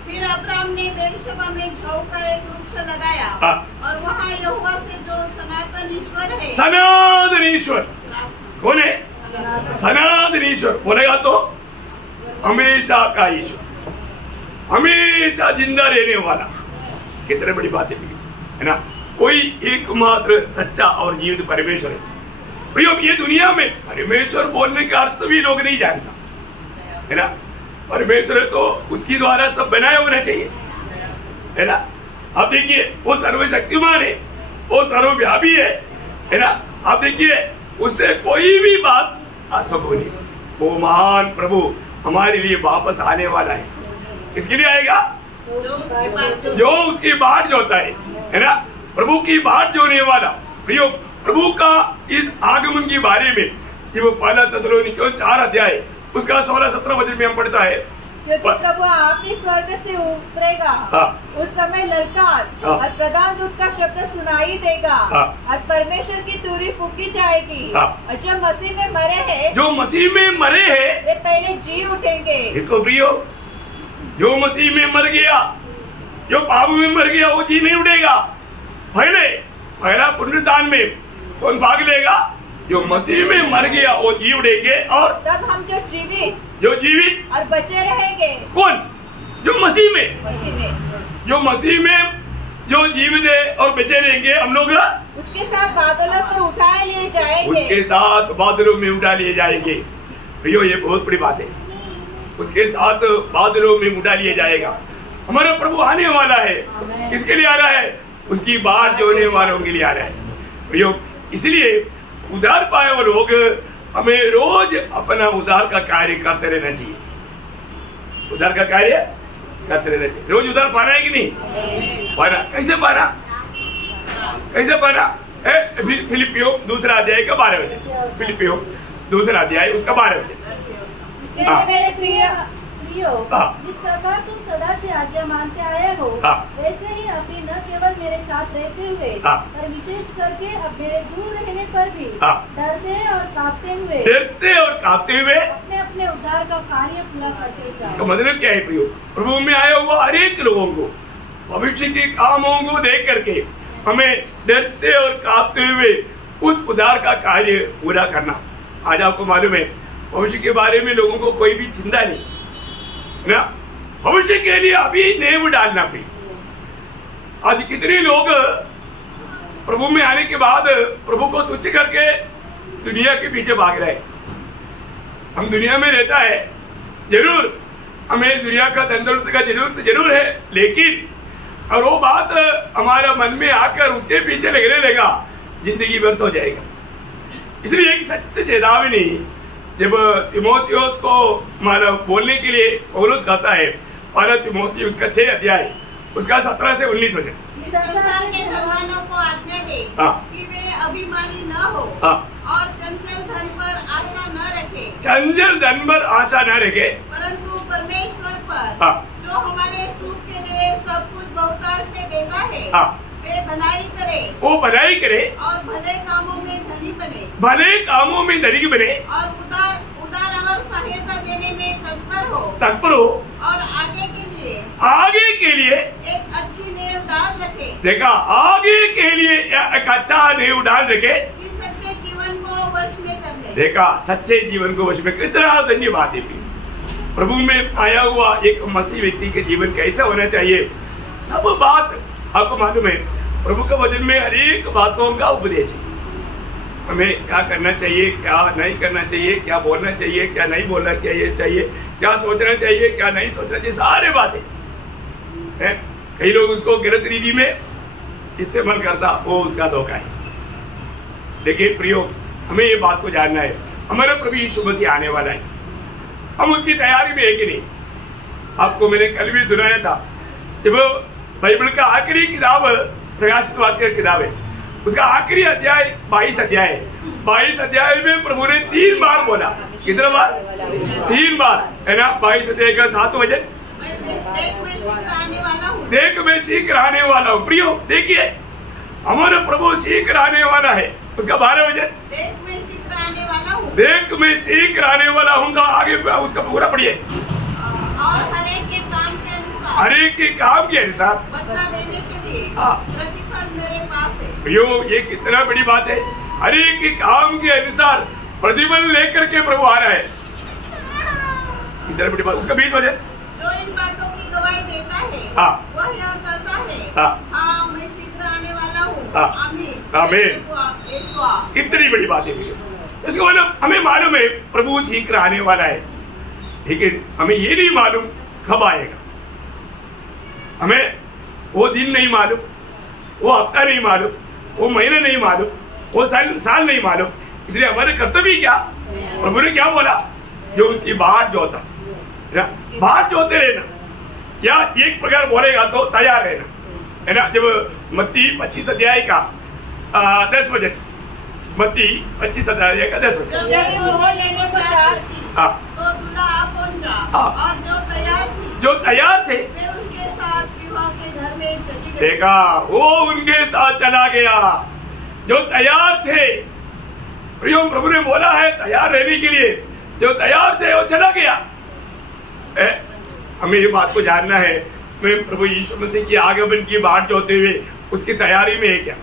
फिर अब्राम ने बेरशेबा में जौ का एक वृक्ष लगाया और वहाँ यहोवा से जो सनातन ईश्वर है। सनातन ईश्वर कौन है? सनातन ईश्वर बोलेगा तो हमेशा का ईश्वर, हमेशा जिंदा रहने वाला। कितने बड़ी बात है ना? कोई एकमात्र सच्चा और जीवित परमेश्वर है। ये दुनिया में परमेश्वर बोलने का अर्थ भी लोग नहीं जानता है ना? परमेश्वर तो उसके द्वारा सब बनाया होना चाहिए है ना? आप देखिए वो सर्वशक्तिमान है, वो सर्वव्यापी है ना? आप देखिए उससे कोई भी बात असंभव नहीं। वो महान प्रभु हमारे लिए वापस आने वाला है। किसके लिए आएगा? जो उसकी बाट जोता है ना? प्रभु की बाट जोने वाला। प्रियो, प्रभु का इस आगमन के बारे में ये वो पहला थिस्सलुनीकियों 4 अध्याय उसका 16-17 वचन में हम पढ़ता है। क्योंकि प्रभु आप ही स्वर्ग से उतरेगा, उस समय ललकार और प्रधान दूत का शब्द सुनाई देगा और परमेश्वर की तुरही फूकी जाएगी और जो मसीह में मरे हैं वे पहले जी उठेंगे। तो प्रियो, जो मसीह में मर गया, जो पाप में मर गया, वो जी नहीं उठेगा। पहला पुनरुत्थान में कौन भाग लेगा? जो मसीह में मर गया वो जी उठेंगे। और तब हम जो जीवित और बचे रहेंगे। कौन? जो मसीह में जो जीवित है और बचे रहेंगे, हम लोग उसके साथ बादलों पर उठाए लिए जाएंगे। उसके साथ बादलों में उठा लिए जाएंगे। भैया ये बहुत बड़ी बात है। उसके साथ बादलों में उठा लिया जाएगा। हमारा प्रभु आने वाला है। किसके लिए आ रहा है? उसकी बाट जोने वालों के लिए आ रहा है। भैया इसलिए उधार पाए हुए लोग हमें रोज अपना उधार का कार्य करते रहना चाहिए। उधार का कार्य करते रहना चाहिए। रोज उधार पाना है कि नहीं पाना? कैसे पाना? फिलिपियों 2 अध्याय का 12 वचन। फिलिपियों 2 अध्याय उसका 12 वचन। मेरे प्रिय जिस प्रकार तुम सदा से आज्ञा मानते आए हो, वैसे ही अपनी न केवल मेरे साथ रहते हुए पर विशेष करके अब मेरे दूर रहने पर भी डरते और कांपते हुए अपने अपने उद्धार का कार्य पूरा करते जाओ। मतलब क्या है प्रियो? प्रभु में आया हुआ हर एक लोगों को भविष्य के कामों को देख करके हमें डरते और कांपते हुए उस उद्धार का कार्य पूरा करना। आज आपको मालूम है भविष्य के बारे में लोगों को कोई भी चिंता नहीं ना। भविष्य के लिए अभी नींव डालना भी। आज कितने लोग प्रभु में आने के बाद प्रभु को तुच्छ करके दुनिया के पीछे भाग रहे। हम दुनिया में रहता है जरूर, हमें दुनिया का धन दौलत का जरूरत जरूर है, लेकिन और वो बात हमारा मन में आकर उसके पीछे लगने लगा, जिंदगी व्यर्थ हो जाएगा। इसलिए एक सत्य चेतावनी जब तिमोथियोस को मतलब बोलने के लिए पौलुस कहता है, पहला तिमोथियुस का 6 अध्याय उसका 17 से 19 वचन। संसार के धनवानों को आज्ञा दे कि वे अभिमानी न हो और चंचल धन पर आशा न रखे, परंतु परमेश्वर पर जो हमारे सुख के लिए सब कुछ बहुतायत से देता है वे भलाई करे और भले कामों में धनिक बने और उदार और सहायता देने में तत्पर हो और आगे के लिए एक अच्छी नींव डाल रखे। देखा, आगे के लिए एक अच्छा नींव डाल रखे कि सच्चे जीवन को वश में कर ले। देखा, सच्चे जीवन को वश में। कितना धन्यवाद है प्रभु में आया हुआ एक मसीह व्यक्ति के जीवन कैसा होना चाहिए। सब बात आपको मालूम है। प्रभु के वचन में हर एक बातों का उपदेश है। हमें क्या करना चाहिए, क्या नहीं करना चाहिए, क्या बोलना चाहिए, क्या नहीं बोलना चाहिए, क्या सोचना चाहिए, क्या नहीं सोचना चाहिए, सारे बातें हैं। कई लोग उसको गलत रीति में इस्तेमाल करता, वो उसका धोखा है। लेकिन प्रियो, हमें ये बात को जानना है, हमारा प्रभु यीशु मसीह आने वाला है। हम उसकी तैयारी में है कि नहीं? आपको मैंने कल भी सुनाया था, जब बाइबल का आखिरी किताब प्रकाशित वाक्य की किताब है, उसका आखिरी अध्याय 22 अध्याय है। 22 अध्याय में प्रभु ने 3 बार बोला। कितने बार? 3 बार, है ना। 22 अध्याय का 7 वचन, देख मैं शीघ्र आने वाला हूँ। प्रियो देखिए, हमारा प्रभु शीघ्र आने वाला है। उसका 12 वचन, देख मैं शीघ्र आने वाला हूँ। देख मैं शीघ्र आने वाला हूँ का आगे उसका पूरा पढ़िए। और हर एक के काम के अनुसार, हर एक के काम के अनुसार बदला देने के लिए प्रतिफल मेरे पास है। प्रियो ये कितना बड़ी बात है। हर एक के काम के अनुसार प्रतिफल लेकर के प्रभु आ रहा है। कितना बड़ी बात। उसका 20 वचन, जो इन बातों की गवाही देता है वह यह कहता है, हाँ मैं शीघ्र आने वाला हूँ। आमीन आमीन। कितनी बड़ी बात है। इसका मतलब हमें मालूम है प्रभु शीघ्र आने वाला है, लेकिन हमें ये नहीं मालूम कब आएगा। हमें वो दिन नहीं मालूम, वो हफ्ता नहीं मालूम, वो महीने नहीं मालूम, वो साल नहीं मालूम। इसलिए हमारे कर्तव्य क्या? प्रभु ने क्या बोला? जो उसकी बाट जोता, बाट जोते रहना, या एक प्रकार बोलेगा तो तैयार रहना, है ना। जब मत्ती 25 अध्याय का 10 वचन, मत्ती 25 अध्याय का 10 वचन, जब वो लेने को जा तो दूल्हा आ पहुंचा और जो तैयार थे वे उसके साथ विवाह के घर में चली गई। देखा, वो उनके साथ चला गया जो तैयार थे। प्रियो प्रभु ने बोला है तैयार रहने के लिए, जो तैयार थे वो चला गया। हमें ये बात को जानना है, मैं प्रभु यीशु मसीह की आगमन की बाट जोते हुए उसकी तैयारी में है क्या,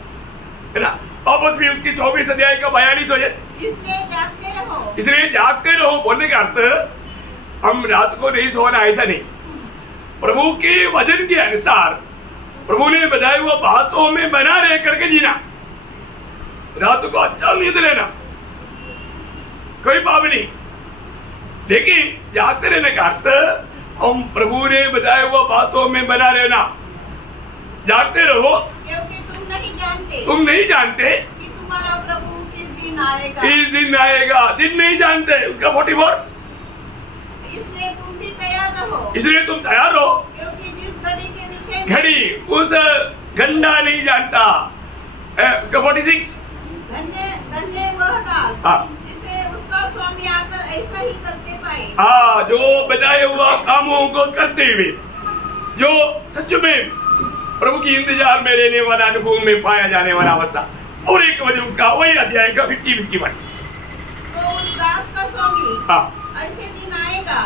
है ना। वापस भी उसकी 24 अध्याय का 42 वचन, इसलिए जागते रहो बोलने का अर्थ हम रात को नहीं सोना, ऐसा नहीं। प्रभु के वचन के अनुसार प्रभु ने बताए हुआ बातों में बना रह करके जीना, रात को अच्छा नींद लेना, कोई पाप नहीं। लेकिन जागते रहने का अर्थ हम प्रभु ने बताए हुआ बातों में बना रहना। जागते रहो क्योंकि तुम नहीं जानते कि तुम्हारा प्रभु किस दिन आएगा। किस दिन आएगा, दिन नहीं जानते। उसका 44, इसलिए तुम भी तैयार रहो। इसलिए तुम तैयार रहो, क्योंकि जिस घड़ी के विषय में घड़ी उस घंटा नहीं जानता। उसका 46, धन्य वह दास जिसे उसका स्वामी आकर ऐसा ही करते पाए। जो बताए हुआ कामों को करते हुए, जो सच में प्रभु की इंतजार में रहने वाला, अनुभव में पाया जाने वाला अवस्था। और एक वजह उसका वही अध्याय का 50-51, तो उस दास का स्वामी ऐसे दिन आएगा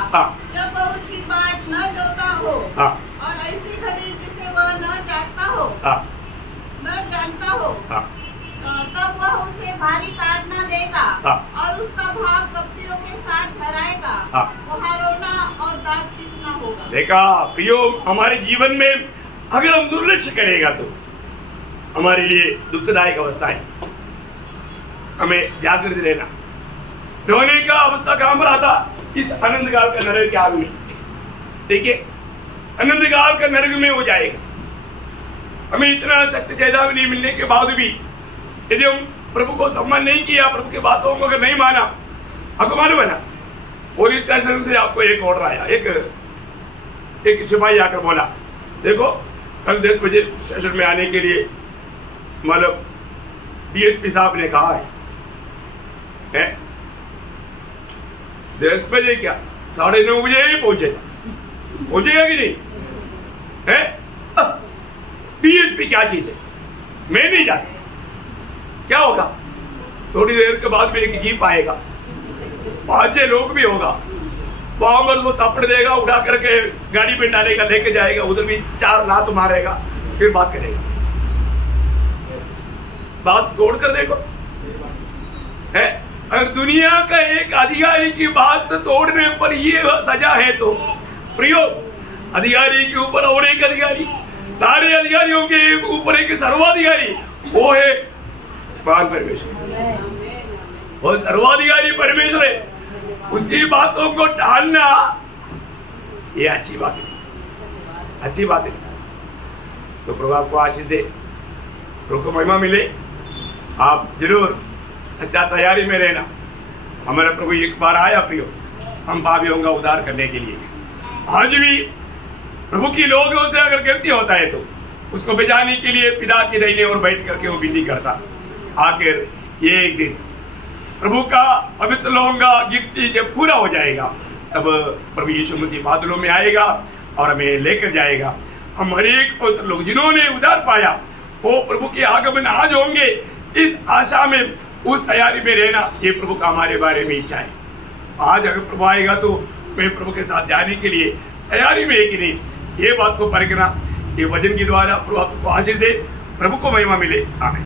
जब वह उसकी बाट न जोता हो और ऐसी घड़ी जिसे वह न जानता हो तब वह उसे भारी ताड़ना देगा और उसका भाग कपटियों के साथ ठहराएगा। वहाँ रोना और दांत पीसना होगा। देखा प्रियो, हमारे जीवन में अगर हम दुर्लक्ष्य करेगा तो हमारे लिए दुखदायक अवस्था है। हमें जागृत रहना। रोने का अवस्था कहां पर आता? इस अनंत काल का नरक के आग में। देखिए, अनंत काल का नरक में हो जाएगा। हमें इतना शक्ति चेतावनी मिलने के बाद भी यदि हम प्रभु को सम्मान नहीं किया, प्रभु की बातों को अगर नहीं माना, आपको मालूम है ना, पुलिस स्टेशन से आपको एक ऑर्डर आया, एक सिपाही आकर बोला, देखो कल 10 बजे स्टेशन में आने के लिए मतलब डीएसपी साहब ने कहा है 10 बजे क्या 9:30 बजे ही पहुंचेगा कि नहीं है? डीएसपी क्या चीज है, मैं नहीं जानता। क्या होगा? थोड़ी देर के बाद में एक जीप आएगा, 5-6 लोग भी होगा, वहां पर वो थप्पड़ देगा, उठा करके गाड़ी पे डालेगा, लेके जाएगा, उधर भी 4 लात मारेगा, फिर बात करेगा। बात छोड़ कर देखो, है अगर दुनिया का एक अधिकारी की बात तोड़ने पर ये सजा है तो प्रियो, अधिकारी के ऊपर और एक अधिकारी, सारे अधिकारियों के ऊपर एक सर्वाधिकारी, वो है महान परमेश्वर। वो सर्वाधिकारी परमेश्वर है। उसकी बातों को टालना ये अच्छी बात है, अच्छी बात है। तो प्रभु आपको आशीष दे, प्रभु को महिमा मिले। आप जरूर अच्छा तैयारी में रहना। हमारा प्रभु एक बार आया प्रियो, हम पापियों का उद्धार करने के लिए। आज भी प्रभु की लोगों से अगर गलती होता है तो उसको बचाने के लिए पिता के दाहिने और बैठ करके वो विनती करता। आखिर ये एक दिन प्रभु का पवित्र लोगों का गिनती जब पूरा हो जाएगा, तब प्रभु यीशु मसीह बादलों में आएगा और हमें लेकर जाएगा। हम हर एक पवित्र लोग जिन्होंने उद्धार पाया वो प्रभु के आगमन आज होंगे, इस आशा में, उस तैयारी में रहना, ये प्रभु का हमारे बारे में इच्छा है। आज अगर प्रभु आएगा तो मैं प्रभु के साथ जाने के लिए तैयारी में है कि नहीं, ये बात को परखना। ये वचन के द्वारा प्रभु आपको आशीष दे, प्रभु को महिमा मिले। आमीन।